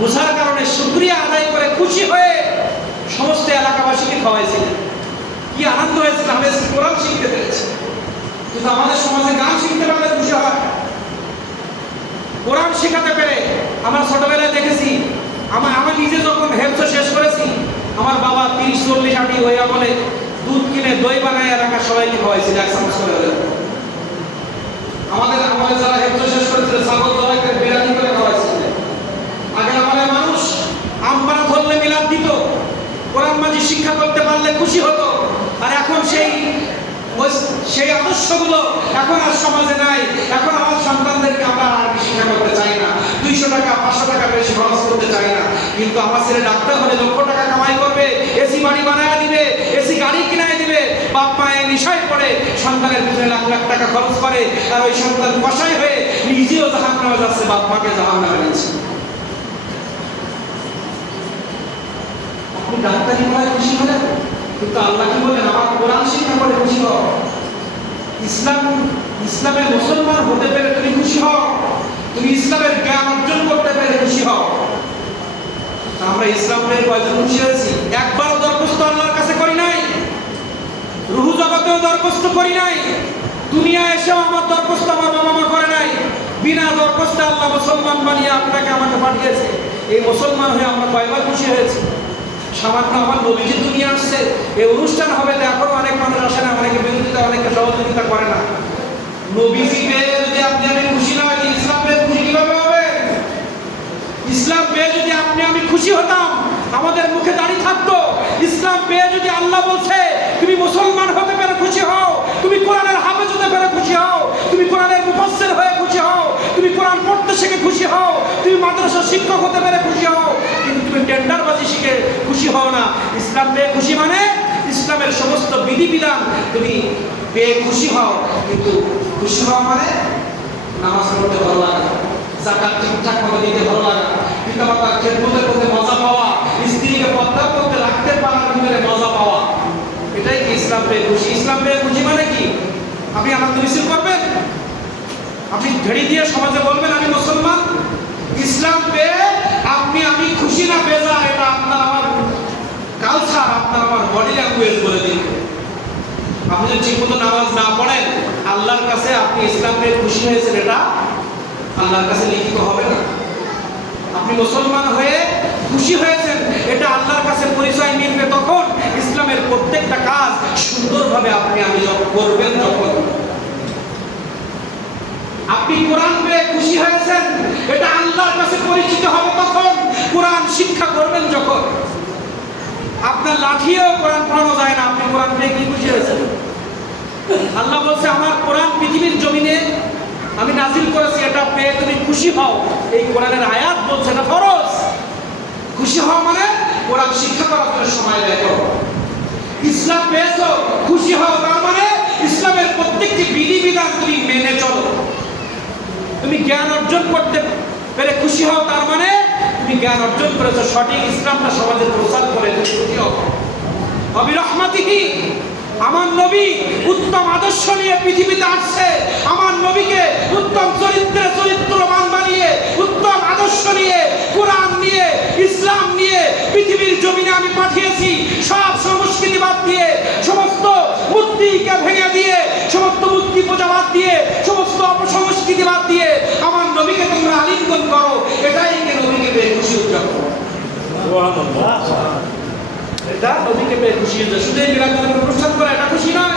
বোঝার কারণে শুকরিয়া আদায় করে খুশি হয়ে সমস্ত এলাকাবাসীকে খাওয়াইছিলেন। কি আনন্দ হয়েছিল, আমি কোরআন শিখতে পেরেছি। কিন্তু আমাদের সমাজে গান শিখতে পারলে খুশি হয়, কোরআন শেখাতে পেরে। আমরা ছোটবেলায় দেখেছি, আমার নিজে যখন হেলথ শেষ করেছি, আমার বাবা 30-40 হইয়া বলে দুধ কিনে দই বানায় এলাকার সবাইকে খাওয়াইছিল, 1 চামচ করে হলে। আমাদের যারা হেলথ শেষ করেছিল, ছাগল জবাই করে বিরানি করে খাওয়াইছিল। আগে আমাদের মানুষ আমপানা ধরলে মিলাদ দিত, কোরআন মাজিদ শিক্ষা করতে পারলে খুশি হতো। আর এখন সেই আদর্শগুলো এখন আর সমাজে নাই। এখন আমার সন্তানদেরকে আমরা আর শিক্ষা করতে চাই না, 200 টাকা 500 টাকা বেশি খরচ করতে চাই না। কিন্তু আমার ছেলে ডাক্তার হলে লক্ষ টাকা কামাই করবে, এসি বাড়ি বানায় দিবে, এসি গাড়ি কিনায় দিবে। বাপ মায়ের নেশায় পড়ে সন্তানের পিছনে লাখ লাখ টাকা খরচ করে, আর ওই সন্তান কসাই হয়ে নিজেও জাহান্নামে যাচ্ছে, বাপ মাকে জাহান্নামে নিচ্ছে। আপনি ডাক্তারি পড়ায় খুশি হলেন, কিন্তু আল্লাহ কি বলেন? আমার কোরআন শিক্ষা করে খুশি হও। ইসলামের মুসলমান হতে পেরে তুমি খুশি হও, তুমি ইসলামের জ্ঞান অর্জন করতে পেরে খুশি হও। আমরা ইসলাম পেয়ে কয়জন খুশি হয়েছি? একবারও দরখাস্ত আল্লাহর কাছে করি নাই, রুহু জগতেও দরখাস্ত করি নাই, দুনিয়া এসেও আমার দরখাস্ত আমার বাবা মা করে নাই। বিনা দরখাস্তে আল্লাহ মুসলমান বানিয়ে আপনাকে আমাকে পাঠিয়েছে। এই মুসলমান হয়ে আমরা কয়বার খুশি হয়েছি? সামান্য আমার নবীজি দুনিয়া আসছে, এই অনুষ্ঠান হবে, এখনো অনেক মানুষ আসে না, অনেকে বিরোধিতা, অনেকে সহযোগিতা করে না। নবীজি পেয়ে যদি আপনি আমি খুশি না হয়, ইসলাম পেয়ে খুশি কিভাবে হবে? ইসলাম পেয়ে যদি আপনি আমি খুশি হতাম, আমাদের মুখে দাঁড়িয়ে থাকতো। ইসলাম পেয়ে যদি আল্লাহ বলছে তুমি মুসলমান হতে পেরে খুশি হও, তুমি কোরআনের হাফেজ হতে পেরে খুশি হও, তুমি কোরআনের মুফাসসির হয়ে খুশি হও, তুমি কোরআন পড়তে শিখে খুশি হও, তুমি মাদ্রাসার শিক্ষক হতে পেরে খুশি হও, কিন্তু তুমি টেন্ডারবাজি শিখে খুশি হও না। ইসলাম পেয়ে খুশি মানে ইসলামের সমস্ত বিধিবিধান তুমি পেয়ে খুশি হও, কিন্তু খুশি হওয়া মানে নামাজ পড়তে ভালো লাগা, যাকাত ঠিকঠাক ভাবে দিতে ভালো লাগা, পিতামাতার খেদমতের মধ্যে মজা পাওয়া, স্ত্রীকে পর্দার মধ্যে রাখতে পারার ভিতরে মজা পাওয়া, এটাই কি ইসলাম পেয়ে খুশি? ইসলাম পেয়ে খুশি মানে কি? আপনি আনন্দ মিছিল করবেন, আপনি ঝেড়ি দিয়ে সমাজে বলবেন আমি মুসলমান। ইসলাম পেয়ে আমি খুশি না বেজার, এটা আপনার আমার কালচার, আপনার আমার বডি ল্যাঙ্গুয়েজ বলে দিন। আপনি যদি ঠিকমতো নামাজ না পড়েন, আল্লাহর কাছে আপনি ইসলাম পেয়ে খুশি হয়েছেন, এটা আল্লাহর কাছে লিখিত হবে না। আপনি মুসলমান হয়ে খুশি হয়েছেন, এটা আল্লাহর কাছে পরিচয় মিলবে তখন ইসলামের প্রত্যেকটা কাজ সুন্দরভাবে আমি যখন করবেন। যখন আপনি কোরআন পেয়ে খুশি হয়েছেন, এটা আল্লাহর কাছে পরিচিত হবে তখন কোরআন শিক্ষা করবেন। যখন আপনার লাঠিও কোরআন পড়ানো যায় না, আপনি কোরআন পেয়ে কি খুশি হয়েছেন? আল্লাহ বলছে আমার কোরআন পৃথিবীর জমিনে আমি নাজিল করেছি, এটা পেয়ে তুমি খুশি হও। এই কোরআনের আয়াত বলছে না ফরজ। খুশি হওয়া মানে কোরআন শিক্ষা করার জন্য সময় ব্যয় করো। ইসলাম পেয়েছো, খুশি হও, তার মানে ইসলামের প্রত্যেকটি বিধিবিধান তুমি মেনে চলো। তুমি জ্ঞান অর্জন করতে পেরে খুশি হও, তার মানে তুমি জ্ঞান অর্জন করেছো, সঠিক ইসলামটা সমাজে প্রচার করে খুশি হও। অবিরহমাতিহি, আমার নবী উত্তম আদর্শ নিয়ে পৃথিবীতে আসছে। আমার নবীকে উত্তম চরিত্রবান বানিয়ে, উত্তম আদর্শ নিয়ে, কোরআন নিয়ে, ইসলাম নিয়ে পৃথিবীর জমিনে আমি পাঠিয়েছি। সব সংস্কৃতি বাদ দিয়ে, সমস্ত মূর্তিকে ভেঙে দিয়ে, সমস্ত মূর্তি পূজা বাদ দিয়ে, সমস্ত অপসংস্কৃতি বাদ দিয়ে আমার নবীকে তোমরা আলিঙ্গন করো। এটাই কি নবীকে পেয়ে খুশি উদযাপন? এটা নবীকে পেয়ে খুশি হয়েছে। শুধু এই মিলাদুন্নবীর অনুষ্ঠান করে এটা খুশি নয়।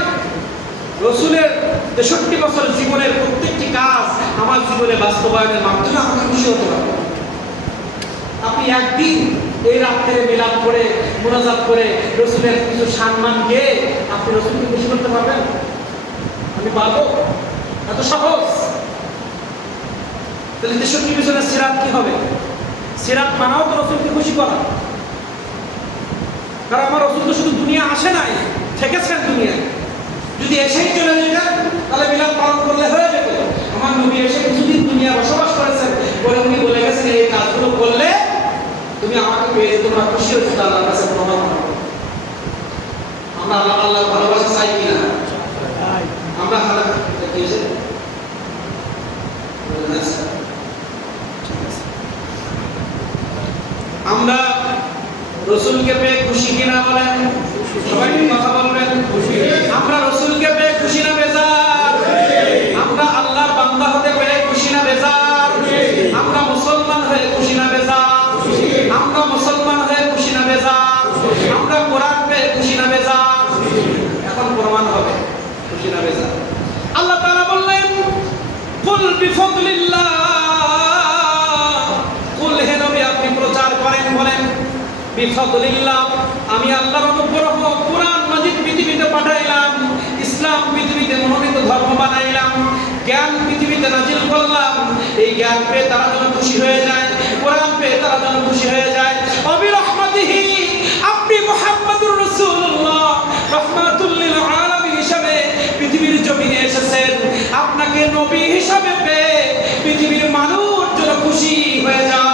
রসুলের 63 বছর জীবনের প্রত্যেকটি কাজ আমার জীবনে বাস্তবায়নের মাধ্যমে আমাকে খুশি হতে হবে। আপনি একদিন এই রাত্রে মিলাদ করে, মুনাজাত করে, রসুলের কিছু সম্মান দিয়ে আপনি রসুলকে খুশি করতে পারবেন? আমি পারবো? এত সহজ? তাহলে 63 বছরের সিরাত কি হবে? সিরাত মানাও তো রসুলকে খুশি করা। কারণ আমার রসুল তো শুধু দুনিয়া আসে নাই, থেকেছেন দুনিয়ায়। যদি এসেই চলে যেতেন তাহলে মিলাদ পালন করলে হয়ে যেত। আমার নবী এসে কিছুদিন দুনিয়া বসবাস করেছেন, বলে উনি বলে গেছেন এই কাজগুলো করলে তুমি আমাকে পেয়ে তোমরা খুশি হচ্ছে, আল্লাহর কাছে প্রমাণ। আমরা আল্লাহর ভালোবাসা চাই কিনা? আমরা আমরা রসুলকে পেয়ে খুশি কিনা বলেন? সবাই কথা বলবেন। আমরা রসুলকে পেয়ে খুশি না বেজার? আমরা আল্লাহর বান্দা হতে পেরে খুশি না বেজার? আমরা মুসলমান হয়ে খুশি না বেজার? আমরা মুসলমান হয়ে খুশি না বেজার? আমরা কোরআন পেয়ে খুশি না বেজার? এখন প্রমাণ হবে খুশি না বেজার। আল্লাহ তাআলা বললেন কুল বিফদলিল্লাহ, কুল হে নবী আপনি প্রচার করেন, বলেন বিফদলিল্লাহ, আমি আল্লাহর অনুগ্রহ কোরআন মাজিদ পৃথিবীতে পাঠাইলাম, ইসলাম পৃথিবীতে মনোনীত ধর্ম বানাইলাম, জ্ঞান পৃথিবীতে নাজিল করলাম। এই জ্ঞান পেয়ে তারা যেন খুশি হয়ে যায়, কোরআন পেয়ে তারা যেন খুশি হয়ে যায়। অবিরহমাতিহি, আপনি মুহাম্মদুর রাসূলুল্লাহ রাহমাতুল লিল আলামিন হিসেবে পৃথিবীর জমিনে এসেছেন। আপনাকে নবী হিসেবে পেয়ে পৃথিবীর মানুষ যেন খুশি হয়ে যায়।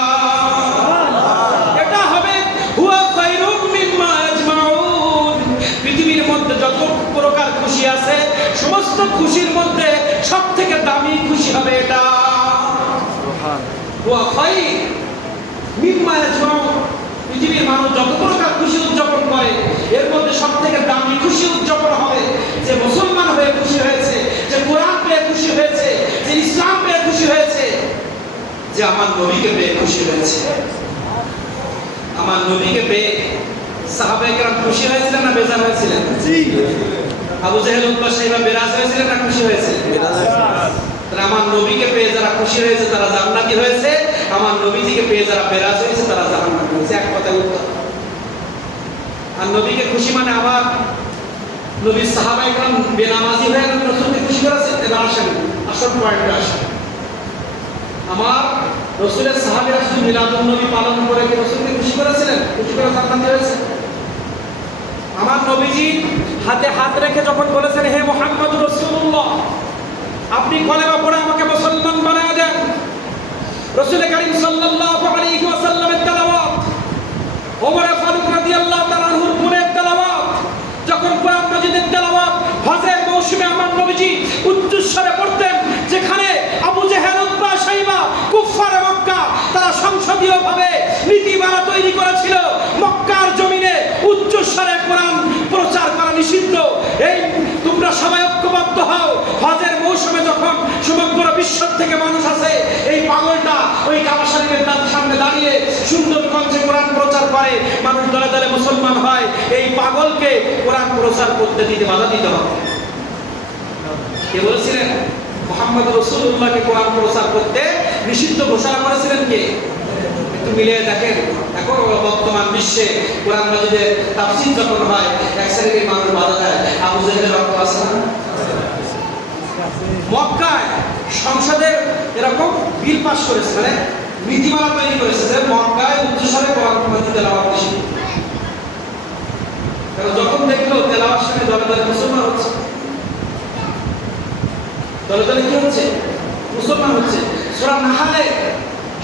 পৃথিবীর মধ্যে যত প্রকার খুশি আছে, সমস্ত খুশির মধ্যে সব থেকে দামি খুশি হবে এটা। পৃথিবীর মানুষ যত প্রকার খুশি উদযাপন করে, এর মধ্যে সব থেকে দামি খুশি উদযাপন হবে যে মুসলমান হয়ে খুশি হয়েছে, যে কোরআন পেয়ে খুশি হয়েছে, যে ইসলাম পেয়ে খুশি হয়েছে, যে আমার নবীকে পেয়ে খুশি হয়েছে। আমার নবীকে পেয়ে সাহাবায়ে কেরাম খুশি হয়েছিলেন না বেজার হয়েছিলেন? জি। আবু জাহেল উতবা সাহেবা বেরাজ হয়েছিলেন না খুশি হয়েছিলেন? তাহলে আমার নবীকে পেয়ে যারা খুশি হয়েছে তারা জান্নাতি হয়েছে, আমার নবীজিকে পেয়ে যারা বেরাজ হয়েছে তারা জাহান্নামী হয়েছে। এক কথায় উত্তর। আর নবীকে খুশি মানে আমার নবীর সাহাবায়ে কেরাম বেনামাজি হয়ে রাসূলকে খুশি করেছে। এবার আসেন আসল পয়েন্টে আসেন। আমার রাসূলের সাহাবীরা শুধু মিলাদুন নবী পালন করে কি রাসূলকে খুশি করেছিলেন? খুশি করে জান্নাত হয়েছে? আমার নবীজি হাতে হাত রেখে যখন বলেছেন, হে মুহাম্মদুর রাসূলুল্লাহ, আপনি কলেমা পড়ে আমাকে মুসলমান বানায় দেন, রাসূল করিম সাল্লাল্লাহু আলাইহি ওয়াসাল্লামের তেলাওয়াত, ওমর ফারুক রাদিয়াল্লাহু তাআলা আনহুর পুরের তেলাওয়াত, যখন কোরআন মাজিদের তেলাওয়াত হজের মৌসুমে আমার নবীজি উচ্চস্বরে পড়তেন, যেখানে আবু জেহেল, উতবা, শাইবা, কুফফারে মক্কা তারা সংসদীয়ভাবে নীতিমালা তৈরি করেছিল, মক্কার জমিনে উচ্চস্বরে কোরআন প্রচার করা নিষিদ্ধ। এই তোমরা সবাই ঐক্যবদ্ধ হও, হজের মৌসুমে যখন সমগ্র বিশ্ব থেকে মানুষ আসে, এই পাগলটা ওই কাবা শরীফের সামনে দাঁড়িয়ে সুন্দর কণ্ঠে কোরআন প্রচার করে, মানুষ দলে দলে মুসলমান হয়, এই পাগলকে কোরআন প্রচার করতে দিতে বাধা দিতে হবে। কে বলেছিলেন? মুহাম্মদ রাসূলুল্লাহকে কোরআন প্রচার করতে নিষিদ্ধ ঘোষণা করেছিলেন কে? একটু মিলিয়ে দেখেন। এখন বর্তমান বিশ্বে কোরআন মাজিদের তাফসীর যখন হয়, এক শ্রেণীর মানুষ বাধা দেয়। আবু জেহেলের রক্ত আছে না? মক্কায় সংসদে এরকম বিল পাস করেছে, মানে নীতিমালা তৈরি করেছে যে মক্কায় উচ্চস্বরে কোরআন মাজিদ তেলাওয়াত নিষিদ্ধ। যখন দেখলো তেলাওয়াত শুনে দলে দলে মুসলমান হচ্ছে, দলে দলে কি হচ্ছে? মুসলমান হচ্ছে। সূরা নাহলে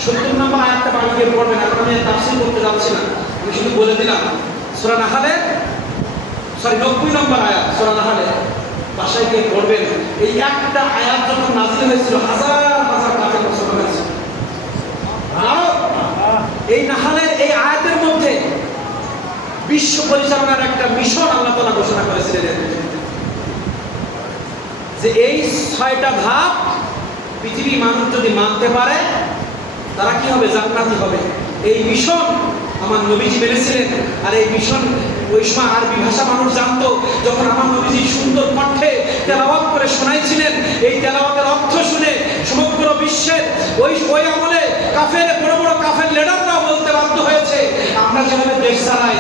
70 নম্বর আয়াতটা বাড়ি গিয়ে পড়বেন, এখন আমি তাফসীর করতে যাচ্ছি না, আমি শুধু বলে দিলাম। সূরা নাহলে 90 নম্বর আয়াত, সূরা নাহলে বাসায় গিয়ে পড়বেন। এই একটা আয়াত যখন নাযিল হয়েছিল, হাজার হাজার কাফের মুসলমান হয়েছিল। আর এই নাহলের এই আয়াতের মধ্যে বিশ্ব পরিচালনার একটা মিশন আল্লাহ তাআলা ঘোষণা করেছিলেন, যে এই 6টা ধাপ পৃথিবীর মানুষ যদি মানতে পারে তারা কি হবে? জান্নাতি হবে। এই মিশন আমার নবীজি মেনেছিলেন। আর এই মিশন ওই সময় আরবি ভাষা মানুষ জানতো। যখন আমার নবীজি সুন্দর কণ্ঠে তেলাওয়াত করে শোনাইছিলেন, এই তেলাওয়াতের অর্থ শুনে সমগ্র বিশ্বের ওই আমলে কাফের বড় বড় কাফের লিডাররা বলতে বাধ্য হয়েছে, আমরা যেভাবে দেশ চালাই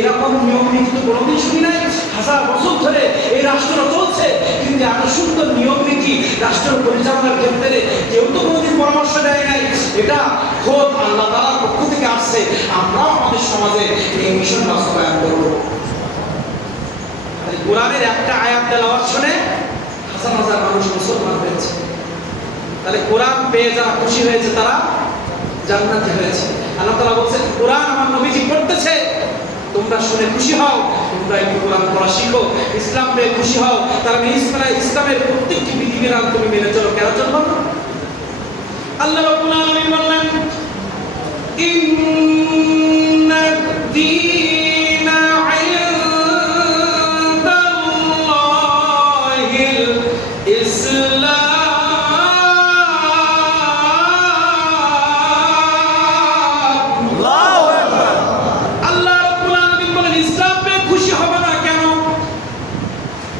এরকম নিয়ম নীতি তো কোনোদিন শুনি নাই। হাজার বছর ধরে এই রাষ্ট্র চলছে, কিন্তু এত সুন্দর নিয়ম নীতি রাষ্ট্র পরিচালনার ক্ষেত্রে কেউ তো কোনোদিন পরামর্শ দেয় নাই। এটা খোদ আল্লাহ তাআলার পক্ষ থেকে আসছে। আমরাও আমাদের সমাজে এই মিশন বাস্তবায়ন করব। কোরআনের একটা আয়াত তেলাওয়াত শুনে হাজার হাজার মানুষ মুসলমান হয়েছে। তাহলে কোরআন পেয়ে যারা খুশি হয়েছে তারা জান্নাতি হয়েছে। আল্লাহ তাআলা বলছেন, কোরআন আমার নবীজি পড়তেছে, তোমরা শুনে খুশি হও, তোমরা একটু কোরআন পড়া শিখো, ইসলাম পেয়ে খুশি হও। তারা ইসলামের প্রত্যেকটি বিধিবিধান তুমি মেনে চলো। কেন চলবো না? আল্লাহ রাব্বুল আলামিন বললেন, ইন্নাদ দীনা ইনদাল্লাহিল ইসলাম। আল্লাহু আকবার। আল্লাহ রাব্বুল আলামিন বলেন, ইসলাম পেয়ে খুশি হবে না কেন?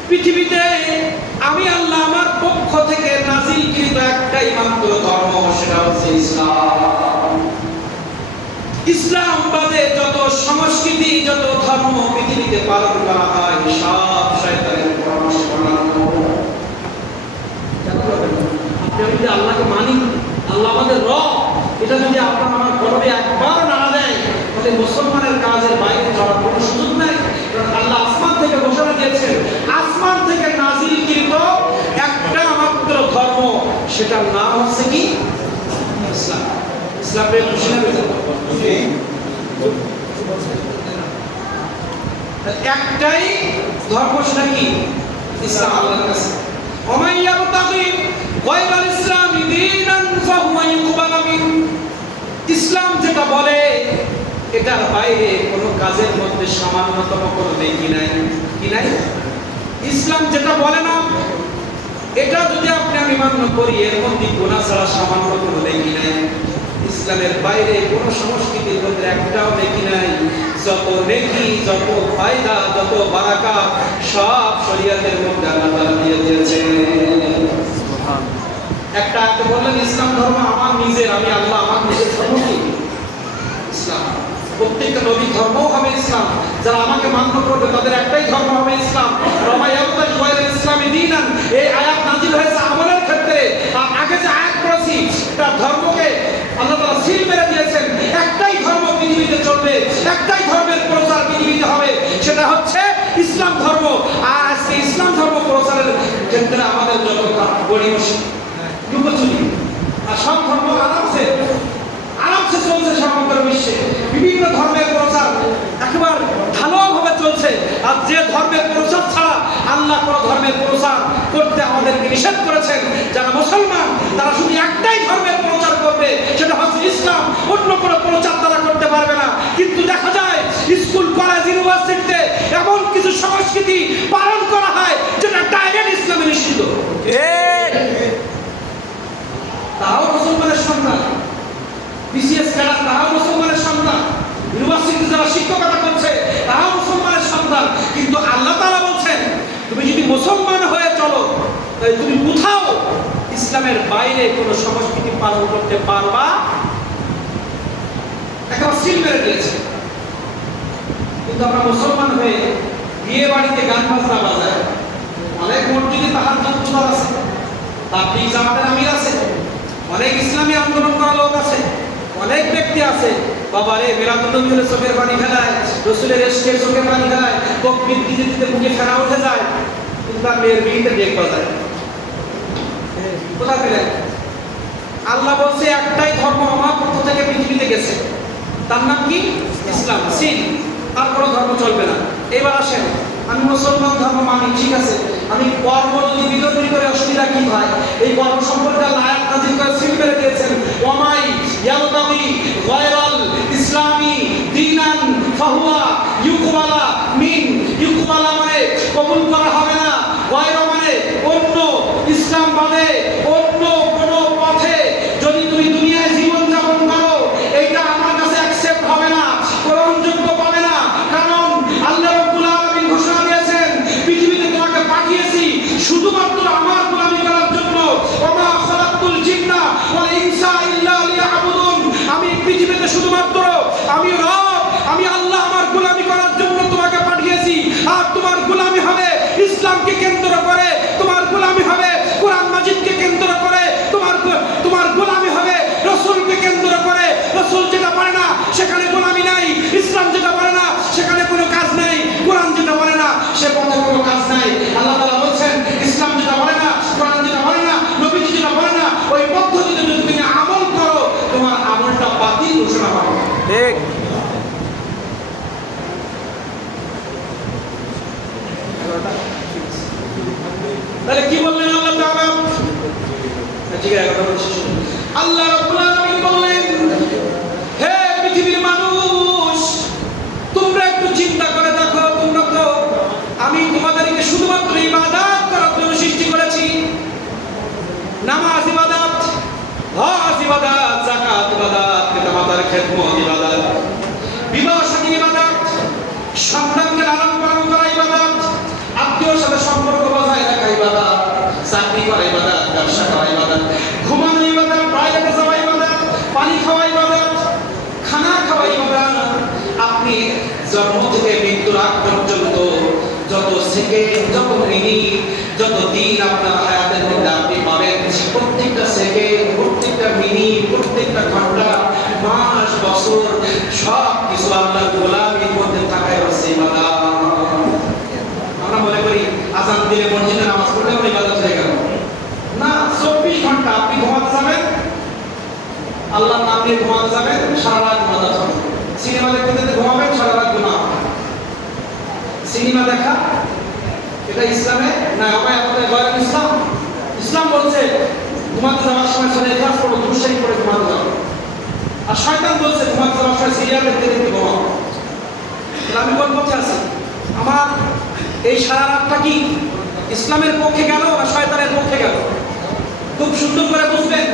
পৃথিবীতে আমি আল্লাহ আমার পক্ষ থেকে নাযিলকৃত একটাই মাত্র ধর্ম, সেটা হচ্ছে ইসলাম। ইসলাম বাদে যত সংস্কৃতি, যত ধর্ম পৃথিবীতে পালন করা হয়, সব শয়তানের পরামর্শ বানানো। আপনি যদি আল্লাহকে মানি, আল্লাহ আমাদের রব, এটা যদি আপনার আমার গর্বে একবার না দেয়, তাহলে মুসলমানের কাজের বাইরে যাওয়ার কোনো সুযোগ নাই। কারণ আল্লাহ আসমান থেকে ঘোষণা দিয়েছেন, আসমান থেকে নাযিলকৃত একটা মাত্র ধর্ম, সেটার নাম হচ্ছে কি? ইসলাম। ইসলামের খুশি না বেজার? একটাই ধর্ম, সেটা কি? ইসলাম। আল্লাহর কাছে ওমান ইয়াবতাগি গায়রাল ইসলামি দীনান ফাহুয়া ইউকবাল মিন। ইসলাম যেটা বলে এটার বাইরে কোনো কাজের মধ্যে সামান্যতম কোনো নেকি নাই। কি নাই? ইসলাম যেটা বলে না, এটা যদি আমি মান্য করি, এর মধ্যে গুনাহ ছাড়া সামান্য কোনো নেকি নাই। ইসলামের বাইরে কোনো সংস্কৃতির মধ্যে একটাও নেকি নাই। যত নেকি, যত ফায়দা, যত বারাকাত, সব শরীয়তের মধ্যে আল্লাহ তাআলা দিয়ে দিয়েছেন। একটা আয়াতে বললেন, ইসলাম ধর্ম আমার নিজের, আমি আল্লাহ, আমার নিজের ধর্ম কি? ইসলাম। প্রত্যেকটা নবীর ধর্মও হবে ইসলাম। যারা আমাকে মান্য করবে তাদের একটাই ধর্ম হবে ইসলাম। রমায়াতুল গায়রুল ইসলামি দীনান, এই আয়াত নাযিল হয়েছে আমলের ক্ষেত্রে। আর আগে যে আয়াত পড়েছে বলেছি এটা ধর্মকে আল্লাহ তাআলা সিল মেরে দিয়েছেন। একটাই ধর্ম পৃথিবীতে চলবে, একটাই ধর্মের প্রচার পৃথিবীতে হবে, সেটা হচ্ছে ইসলাম ধর্ম। আর আজকে ইসলাম ধর্ম প্রচারের ক্ষেত্রে আমাদের যত গড়িমসি লুকোচুরি, আর সব ধর্ম আরামসে চলছে সমগ্র বিশ্বে। বিভিন্ন ধর্মের প্রচার একেবারে ভালোভাবে চলছে। আর যে ধর্মের প্রচার ছাড়া আল্লাহ কোন ধর্মের প্রচার করতে আমাদেরকে নিষেধ করেছেন, যারা মুসলমান তারা শুধু একটাই ধর্মের প্রচার করবে, সেটা হচ্ছে ইসলাম। অন্য কোনো প্রচার তারা করতে পারবে না। কিন্তু দেখা যায় স্কুল, কলেজ, ইউনিভার্সিটিতে এমন কিছু সংস্কৃতি পালন করা হয় যেটা ডাইরেক্ট ইসলামে নিষিদ্ধ। তারাও মুসলমানের সন্তান, বিসিএস ক্যাডার তারাও মুসলমানের সন্তান, ইউনিভার্সিটিতে যারা শিক্ষকতা করছে তারাও মুসলমানের সন্তান। কিন্তু আল্লাহ তাআলা বলছেন তুমি যদি মুসলমান হয়ে চলো তাহলে তুমি কোথাও ইসলামের বাইরে কোনো সংস্কৃতি পালন করতে পারবা। একটা সিল মেরে দিয়েছে। কিন্তু আমরা মুসলমান হয়ে বিয়ে বাড়িতে গান বাজনা বাজায়, অনেক মসজিদে তাহাজ্জুদ খুতবা আছে, তাবলীগ জামাতের আমির আছে, অনেক ইসলামী আন্দোলন করা লোক আছে, অনেক ব্যক্তি আছে বাবা রে মিলাদুন নবী হলে চোখের পানি ফেলায়, রসুলের ইশকে চোখের পানি ফেলায়, তকবীর দিতে দিতে মুখে ফেনা উঠে যায়, কিন্তু তার মেয়ের বিয়েতে ডেক বাজায়। কোথায় পেলেন? আল্লাহ বলছে একটাই ধর্ম আমার পক্ষ থেকে পৃথিবীতে গেছে, তার নাম কি? ইসলাম। সিল, আর কোনো ধর্ম চলবে না। এবার আসেন, আমি মুসলমান ধর্ম মানি, ঠিক আছে, আমি কর্ম যদি বিতর্কিত করে অসুবিধা কি হয়? এই কর্ম সম্পর্কে আল্লাহ আয়াত নাযিল করে সিল মেরে দিয়েছেন, ওয়ামাই ইয়াবতাগি গায়রাল ইসলামি দীনান ফাহুয়া ইউকবালা মিন। ইউকবালা মানে কবুল করা হবে না, গায়রা মানে অন্য, ইসলাম বাদে অন্য কোনো পথে যদি তুমি দুনিয়ায় জীবন যাপন করো এইটা আমার কাছে অ্যাকসেপ্ট হবে না, গ্রহণযোগ্য পাবে না। কারণ আল্লাহ রাব্বুল আলামিন ঘোষণা দিয়েছেন পৃথিবীতে তোমাকে পাঠিয়েছি শুধুমাত্র আমার গোলামি করার জন্য। ওমা খালাকতুল জিন্না ওয়াল ইনসা ইল্লা লিয়াবুদুন। আমি পৃথিবীতে শুধুমাত্র আমি রব, আমি আল্লাহ আমার গোলামি করার জন্য তোমাকে পাঠিয়েছি। আর তোমার গোলামি হবে ইসলামকে কেন্দ্র করে, তোমার গোলামি হবে কোরআন মাজিদকে কেন্দ্র করে, তোমার গোলামি হবে রাসূলকে কেন্দ্র করে। রাসূল যেটা পারে না সেখানে গোলামি নাই, ইসলাম যেটা পারে না সেখানে কোনো কাজ নাই, কোরআন যেটা পারে না সে পথে কোনো কাজ নাই। আল্লাহ তাআলা বলছেন ইসলাম যেটা পারে না, কোরআন যেটা পারে না, নবীজি যেটা পারে না, ওই পদ্ধতিতে যদি তুমি আমল করো তোমার আমলটা বাতিল ঘোষণা হবে। ঠিক। তাহলে কি বললেন আল্লাহ তাআলা? ঠিক আছে, কথা বলছি। আল্লাহ রাব্বুল আলামিন বললেন, হে পৃথিবীর মানুষ, তোমরা একটু চিন্তা করে দেখো, তোমরা তো আমি তোমাদেরকে শুধুমাত্র ইবাদত করার জন্য সৃষ্টি করেছি। নামাজ ইবাদত, হজ ইবাদত, যাকাত ইবাদত, পিতামাতার খেদমত ইবাদত, বিবাহ শাদী ইবাদত, সন্তানকে লালন পালন করা ইবাদত, আত্মীয়র সাথে সম্পর্ক বজায় রাখা ইবাদত, চাকরি করা ইবাদত, ব্যবসা করা ইবাদত, ঘুমানো ইবাদত, বাইরে যাওয়া ইবাদত, পানি খাওয়া ইবাদত, খানা খাওয়া ইবাদত। আপনি জন্ম থেকে মৃত্যুর আগ পর্যন্ত যত সেকেন্ড, যত মিনিট, যত দিন আপনার হায়াতের মধ্যে আপনি পাবেন, প্রত্যেকটা সেকেন্ড, প্রত্যেকটা মিনিট, প্রত্যেকটা ঘন্টা, মাস, বছর সব কিছু আল্লাহর গোলামির মধ্যে থাকাই হচ্ছে ইবাদত। আমরা মনে করি আযান দিলে মসজিদে নামাজ পড়লে আমরা ইবাদত হয়ে গেল না। 24 ঘন্টা আপনি ঘুমাতে যাবেন, আল্লাহর নাম নিয়ে ঘুমাতে যাবেন, সারা রাত ঘুমাতে যাবেন। সিনেমা দেখতে ঘুমাবেন, সারা রাত ঘুমাবেন। সিনেমা দেখা এটা ইসলামে না, আমাদের গয়র ইসলাম। ইসলাম বলছে ঘুমাতে যাওয়ার সময় সূরা ইখলাস পড়ো, দুরূদ শরীফ পড়ে ঘুমাতে যাও। আর শয়তান বলছে ঘুমাতে যাওয়ার সময় সিরিয়াল দেখতে দেখতে ঘুমাও। তাহলে আমি কোন পথে আছি? আমার এই সারা রাতটা কি ইসলামের পক্ষে গেল না শয়তানের পক্ষে গেল? খুব সুন্দর করে বুঝবেন।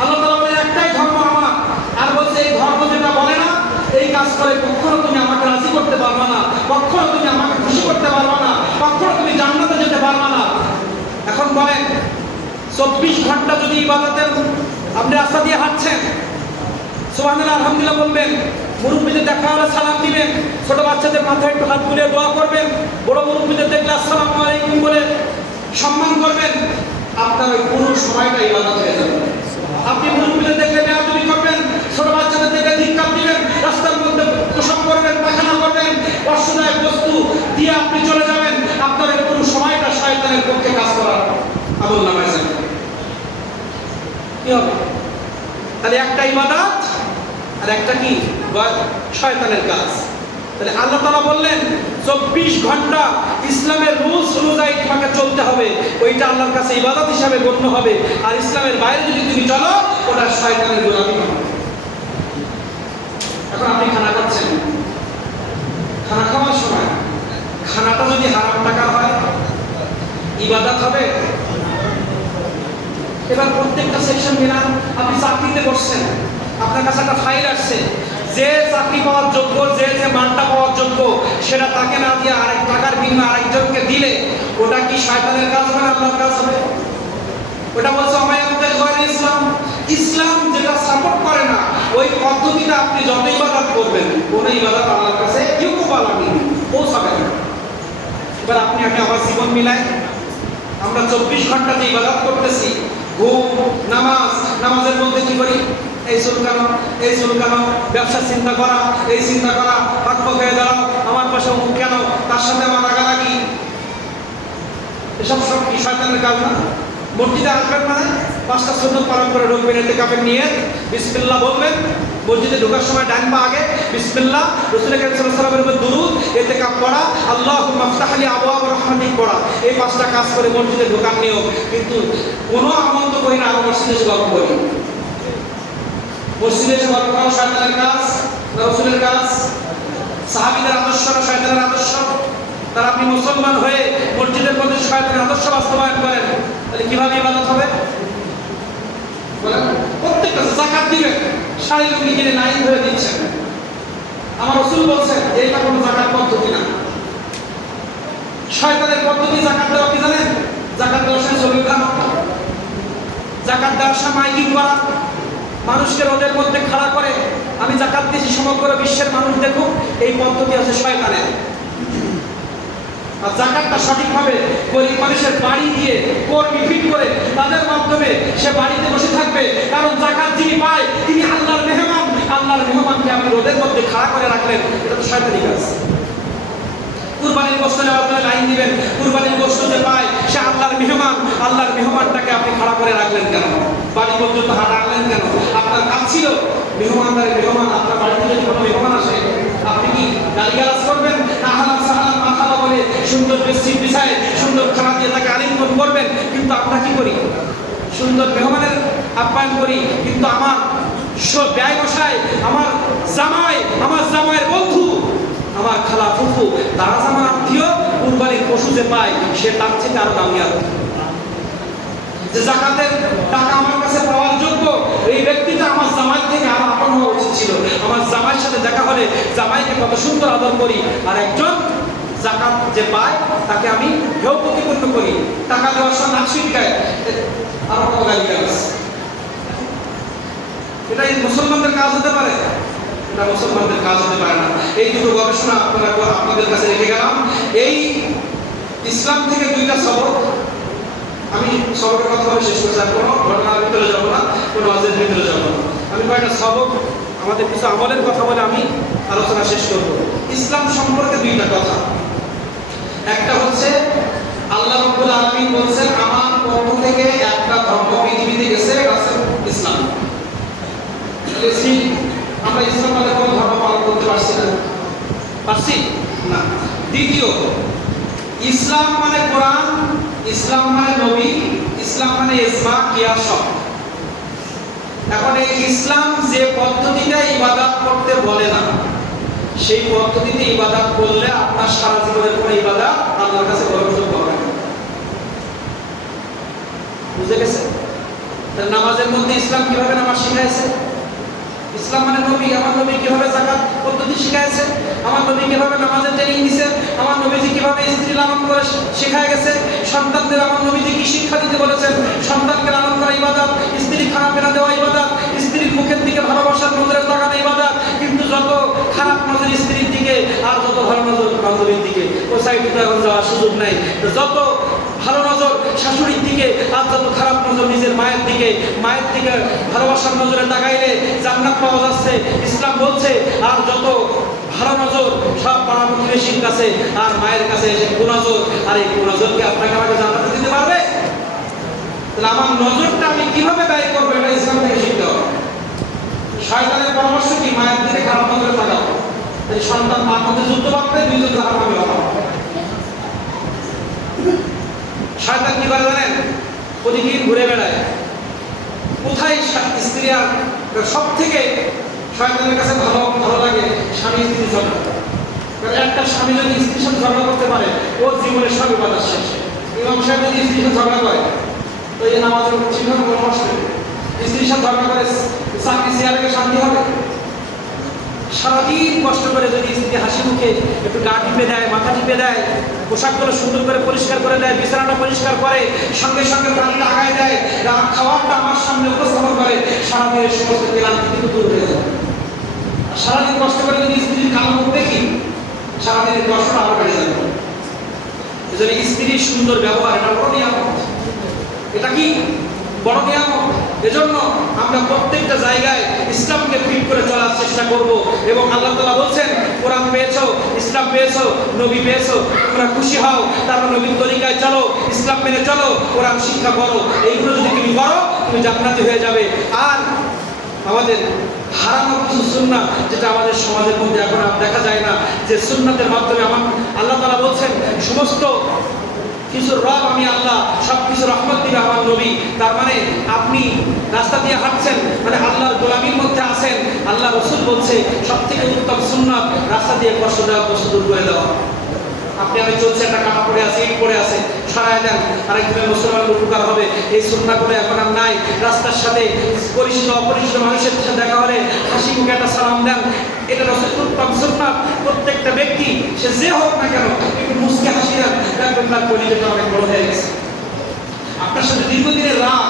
আল্লাহ তাআলা বলেন একটাই ধর্ম আমার, আর বলছে এই ধর্ম যেটা বলে না এই কাজ করে কখনো তুমি আমাকে রাজি করতে পারবে না, কখনো তুমি আমাকে খুশি করতে পারবে না, কখনো তুমি জান্নাতে যেতে পারবে না। এখন বলেন 24 ঘন্টা যদি ইবাদতের আপনি রাস্তা দিয়ে হাঁটছেন, সুবহানাল্লাহ আলহামদুলিল্লাহ বলবেন, মুরব্বীদের দেখা হলে সালাম দিবেন, ছোট বাচ্চাদের মাথায় একটু হাত বুলিয়ে দোয়া করবেন, বড় মুরব্বীদের দেখলে আসসালামু আলাইকুম বলে সম্মান করবেন, আপনার ওই পুরো সময়টা ইবাদত হয়ে যাবে। আপনি মুরব্বীদের দেখলে বেয়াদবি করবেন, ছোট বাচ্চাদের দেখলে ধিক্কার দিবেন, রাস্তার মধ্যে প্রসব করবেন, পায়খানা করবেন, অর্থদায়ক বস্তু দিয়ে আপনি চলে যাবেন, আপনার এই পুরো সময়টা শয়তানের পক্ষে কাজ করার আমল নামায় যাবে। কি হবে? তাহলে একটা ইবাদত আর একটা কি শয়তানের কাজ। তাহলে আল্লাহ তাআলা বললেন 24 ঘন্টা ইসলামের রুলস অনুযায়ী তোমাকে চলতে হবে, ওইটা আল্লাহর কাছে ইবাদত হিসাবে গণ্য হবে। আর ইসলামের বাইরে যদি তুমি চলো, ওটা শয়তানের গোলামি হবে। এখন আপনি খানা খাচ্ছেন, খানা খাওয়ার সময় খানাটা যদি হারাম টাকা হয়, ইবাদত হবে? এবার প্রত্যেকটা সেকশন মিলান। আপনি চাকরিতে বসছেন, আপনার কাছে একটা ফাইল আসছে, যে চাকরি পাওয়ার যোগ্য, যে মানটা পাওয়ার যোগ্য, সেটা তাকে না দিয়ে আরেক টাকার বিনিময়ে আরেকজনকে দিলে, ওটা কি শয়তানের কাজ হবে না আপনার কাজ হবে? ওটা বলছে ইসলাম। ইসলাম যেটা সাপোর্ট করে না, ওই পদ্ধতিটা আপনি যত ইবাদত করবেন, কোন ইবাদত আল্লাহর কাছে পৌঁছাবে না। এবার আপনি আমার জীবন মিলাই, আমরা 24 ঘন্টা যে ইবাদত করতেছি, ঘুম, নামাজ, নামাজের মধ্যে কি করি? এই চুলকানো, এই চুলকানো, ব্যবসার চিন্তা করা, এই চিন্তা করা, হাত পকেটে দাঁড়াও, আমার পাশে অমুক কেন, তার সাথে আমার রাগারাগি, এসব সব কি শয়তানের কাজ না? মসজিদে আসবেন মানে 5টা সুন্নাত পালন করে ঢুকবেন, এতে কাপের নিয়ে বিসমিল্লাহ বলবেন, মসজিদে ঢোকার সময় ডান পা আগে বিসমিল্লাহ, রাসূল কারীম সাল্লাল্লাহু আলাইহি ওয়াসাল্লামের উপর দুরূদ, এতে কাপ পড়া, আল্লাহুম্মা ইফতাহ লি আবওয়াব রাহমাতিক পড়া, এই 5টা কাজ করে মসজিদে ঢোকার নিয়ম। কিন্তু কোনো আমল তো করি না, আমরা মসজিদে এসে গল্প করি। মসজিদে এসে গল্প করা শয়তানের কাজ না রাসূলের কাজ? সাহাবীদের আদর্শ না শয়তানের আদর্শ? তারা আপনি মুসলমান হয়ে মসজিদের মধ্যে শয়তানের আদর্শ বাস্তবায়ন করেন, তাহলে কিভাবে ইবাদত হবে? প্রত্যেকটা যাকাত দিবেন, শাড়ি লুঙ্গি কিনে নাই ধরে দিচ্ছেন। আমার রাসূল বলছেন এইটা কোনো যাকাত পদ্ধতি না। শয়তানের পদ্ধতি যাকাত দেওয়া কি জানেন? যাকাত দেওয়ার সময় ছবি উঠানো, যাকাত দেওয়ার সময় মাইকিং করা, মানুষকে রোদের মধ্যে খাড়া করে আমি যাকাত দিয়েছি সমগ্র বিশ্বের মানুষ দেখুক, এই পদ্ধতি আছে শয়তানের। আর যাকাতটা সঠিকভাবে গরিব মানুষের বাড়ি দিয়ে কর্মী ফিট করে তাদের মাধ্যমে সে বাড়িতে বসে থাকবে, কারণ যাকাত যিনি পায় তিনি আল্লাহর মেহমান। আল্লাহর মেহমানকে আপনি রোদের মধ্যে খাড়া করে রাখলেন, এটা তো শয়তানি কাজ। কুরবানির গোশত নেওয়ার জন্য লাইন দিবেন, কুরবানির গোশত যে পায় সে আল্লাহর মেহমান, আল্লাহর মেহমানটাকে আপনি খাড়া করে রাখলেন কেন? বাড়ি পর্যন্ত হাঁটালেন কেন? আপনার কাজ ছিল মেহমানদারের মেহমান। আপনার বাড়িতে যদি কোনো মেহমান আসে, আপনি কি গালিগালাজ করবেন? আহলান সাহলান মারহাবা বলে সুন্দর বেডশিট বিছায় সুন্দর খানা দিয়ে তাকে আলিঙ্গন করবেন। কিন্তু আমরা কি করি? সুন্দর মেহমানের আপ্যায়ন করি, কিন্তু আমার ব্যয় বসায় আমার জামাই, আমার জামাইয়ের বন্ধু, আমার খালা ফুফু, তারা আমার আত্মীয়, কুরবানির পশু যে পায় সে তার থেকে আরো দামি। আর যে যাকাতের টাকা আমার কাছে পাওয়ার যোগ্য, এই ব্যক্তিটা আমার জামাই থেকে আরো আপন হওয়া উচিত ছিল। আমার জামাইয়ের সাথে দেখা হলে জামাইকে কত সুন্দর আদর করি, আর একজন যাকাত যে পায় তাকে আমি হেয় প্রতিপন্ন করি, টাকা দেওয়ার সময় নাক ছিটকায়, আরো কত গালিগালাজ। এটা মুসলমানদের কাজ হতে পারে? এটা মুসলমানদের কাজ হতে পারে না। এই দুটো গবেষণা আপনাদের কাছে রেখে গেলাম। এই ইসলাম থেকে 2টা সবক, আমি সবকের কথা বলে শেষ করছি, কোনো ঘটনার ভিতরে যাবো না, কোনো ওয়াজের ভিতরে যাবো না। আমি কয়েকটা সবক, আমাদের কিছু আমলের কথা বলে আমি আলোচনা শেষ করব। ইসলাম সম্পর্কে 2টা কথা। একটা হচ্ছে আল্লাহ রাব্বুল আলামিন বলেছেন আমার পক্ষ থেকে একটা ধর্ম পৃথিবীতে গেছে, ইসলাম। আমরা ইসলাম মানে কোনো ধর্ম পালন করতে পারছি না? পারছি না। দ্বিতীয়, ইসলাম মানে কোরআন, ইসলাম মানে নবী, ইসলাম মানে ইজমা কিয়াস সব। এখন এই ইসলাম যে পদ্ধতিতে ইবাদত করতে বলে না, সেই পদ্ধতিতে ইবাদত করলে আপনার সারা জীবনের কোনো ইবাদত আল্লাহর কাছে গ্রহণযোগ্য হবে না। বুঝে গেছে? নামাজের মধ্যে ইসলাম কিভাবে নামাজ শিখাইছে? ইসলাম মানে নবী, আমার নবী কিভাবে যাকাত পদ্ধতি শিখাইছে, আমার নবী কিভাবে নামাজের ট্রেনিং দিয়েছে, আমার নবীজি কিভাবে স্ত্রী লালন করে শেখায় গেছে, সন্তানদের আমার নবীজি কি শিক্ষা দিতে বলেছেন, সন্তানকে লালন করা ইবাদত, স্ত্রী খানা পেনা দেওয়া ইবাদত, স্ত্রীর মুখের দিকে ভালোবাসার নজরের তাকানো ইবাদত। কিন্তু যত খারাপ নজর স্ত্রীর দিকে আর যত ভালো নজর বান্ধবীর দিকে, ও সাইডে এখন যাওয়ার সুযোগ নাই। যত ভালো নজর শাশুড়ির দিকে, আর যত খারাপ নজর নিজের মায়ের দিকে ভালোবাসার নজরে তাকাইলে জান্নাত পাওয়া যাচ্ছে ইসলাম বলছে। আর যত ভালো নজর সব পাড়া প্রতিবেশীর কাছে আর মায়ের কাছে এসে কুনজর, আর এই কুনজরকে আপনাকে আমাকে জান্নাতে দিতে পারবে? তাহলে আমার নজরটা আমি কিভাবে ব্যয় করবো এটা ইসলাম থেকে শিখতে হবে। শয়তানের পরামর্শ কি? মায়ের দিকে খারাপ নজরে তাকাও, এই সন্তান মার মধ্যে যুদ্ধ পাবে, দুইজন খারাপ হবে। শয়তান কি করে জানেন? প্রতিদিন ঘুরে বেড়ায় কোথায় স্ত্রী। আর সব থেকে শয়তানের কাছে ভালো লাগে স্বামী স্ত্রী ঝগড়া। কারণ একটা স্বামী যদি স্ত্রীর সাথে ঝগড়া করতে পারে, ওর জীবনের সব বিপদ শেষ। ইমাম সাহেব যদি স্ত্রীর সাথে ঝগড়া করে, তো এই নামাজের চিহ্ন পরামর্শ স্ত্রীর সাথে ঝগড়া করে চাকরি চেয়ারে শান্তি হবে? সারাদিন কষ্ট করে যদি স্ত্রী হাসি মুখে একটু গা টিপে দেয়, মাথা টিপে দেয়, পোশাকগুলো সুন্দর করে পরিষ্কার করে দেয়, বিছানাটা পরিষ্কার করে, সঙ্গে সঙ্গে পানিটা আগায় দেয়, খাবারটা আমার সামনে উপস্থাপন করে, সারাদিনের সমস্ত ক্লান্তি কিন্তু দূর হয়ে যায়। সারাদিন কষ্ট করে যদি স্ত্রীর কালো মুখ দেখি, সারাদিনের কষ্টটা আরো বেড়ে যাবে। এজন্য স্ত্রীর সুন্দর ব্যবহার এটা বড় নিয়ামত। এটা কি বড় নিয়ামত? এজন্য আমরা প্রত্যেকটা জায়গায় ইসলামকে ফিট করে চলার চেষ্টা করব। এবং আল্লাহ তাআলা বলছেন, কোরআন পেয়েছো, ইসলাম পেয়েছো, নবী পেয়েছো, তোমরা খুশি হও, তারপর নবীর তরিকায় চলো, ইসলাম মেনে চলো, কোরআন শিক্ষা করো। এইগুলো যদি তুমি করো, তুমি জান্নাতি হয়ে যাবে। আর আমাদের হারানো কিছু সুন্নাত, যেটা আমাদের সমাজের মধ্যে এখন আর দেখা যায় না, যে সুন্নাতের মাধ্যমে আল্লাহ তাআলা বলছেন সমস্ত কিছুর রব আমি আল্লাহ, সব কিছু রহমত দিবে আমার নবী। তার মানে আপনি রাস্তা দিয়ে হাঁটছেন, মানে আল্লাহর গোলামির মধ্যে আছেন। আল্লাহ রসুল বলছে সব থেকে উত্তম সুন্নাত রাস্তা দিয়ে কষ্ট দেওয়া, কষ্ট দূর করে দেওয়া। আপনি আমি চলছে, একটা কাটা পড়ে আছে, ইট পড়ে আছে, সরাই দেন, আরেকজনের মুসলমানের উপকার হবে। এই সুন্নাহগুলো এখন আর নাই। রাস্তার সাথে পরিচিত অপরিচিত মানুষের সাথে দেখা হলে হাসি মুখে একটা সালাম দেন, এটা রসুল উত্তম সুন্নাত। প্রত্যেকটা ব্যক্তি সে যে হোক না কেন একটু মুচকে হাসি দেন, দেখবেন তার পরিচয়টা অনেক বড় হয়ে গেছে। আপনার সাথে দীর্ঘদিনের রাগ,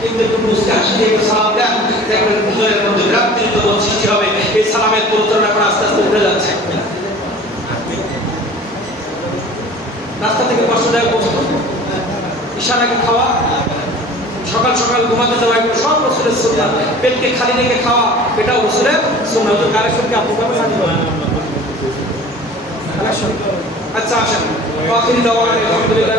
কিন্তু একটু মুচকে হাসি দিয়ে একটু সালাম দেন, দেখবেন হৃদয়ের মধ্যে ভ্রাতৃত্ববোধ সৃষ্টি হবে। এই সালামের প্রচলন এখন আস্তে আস্তে উঠে যাচ্ছে। রাস্তা থেকে কষ্টদায়ক বস্তু, ইশারাকে খাওয়া, সকাল সকাল ঘুমাতে যাওয়া, এগুলো সব রসুলের সুন্নাত। পেটকে খালি রেখে খাওয়া, এটাও রসুলের সুন্নাত। কারেকশনকে আপনি কবে জানি বলেন? আচ্ছা আসেন। আখিরি দাওয়া আলহামদুলিল্লাহ।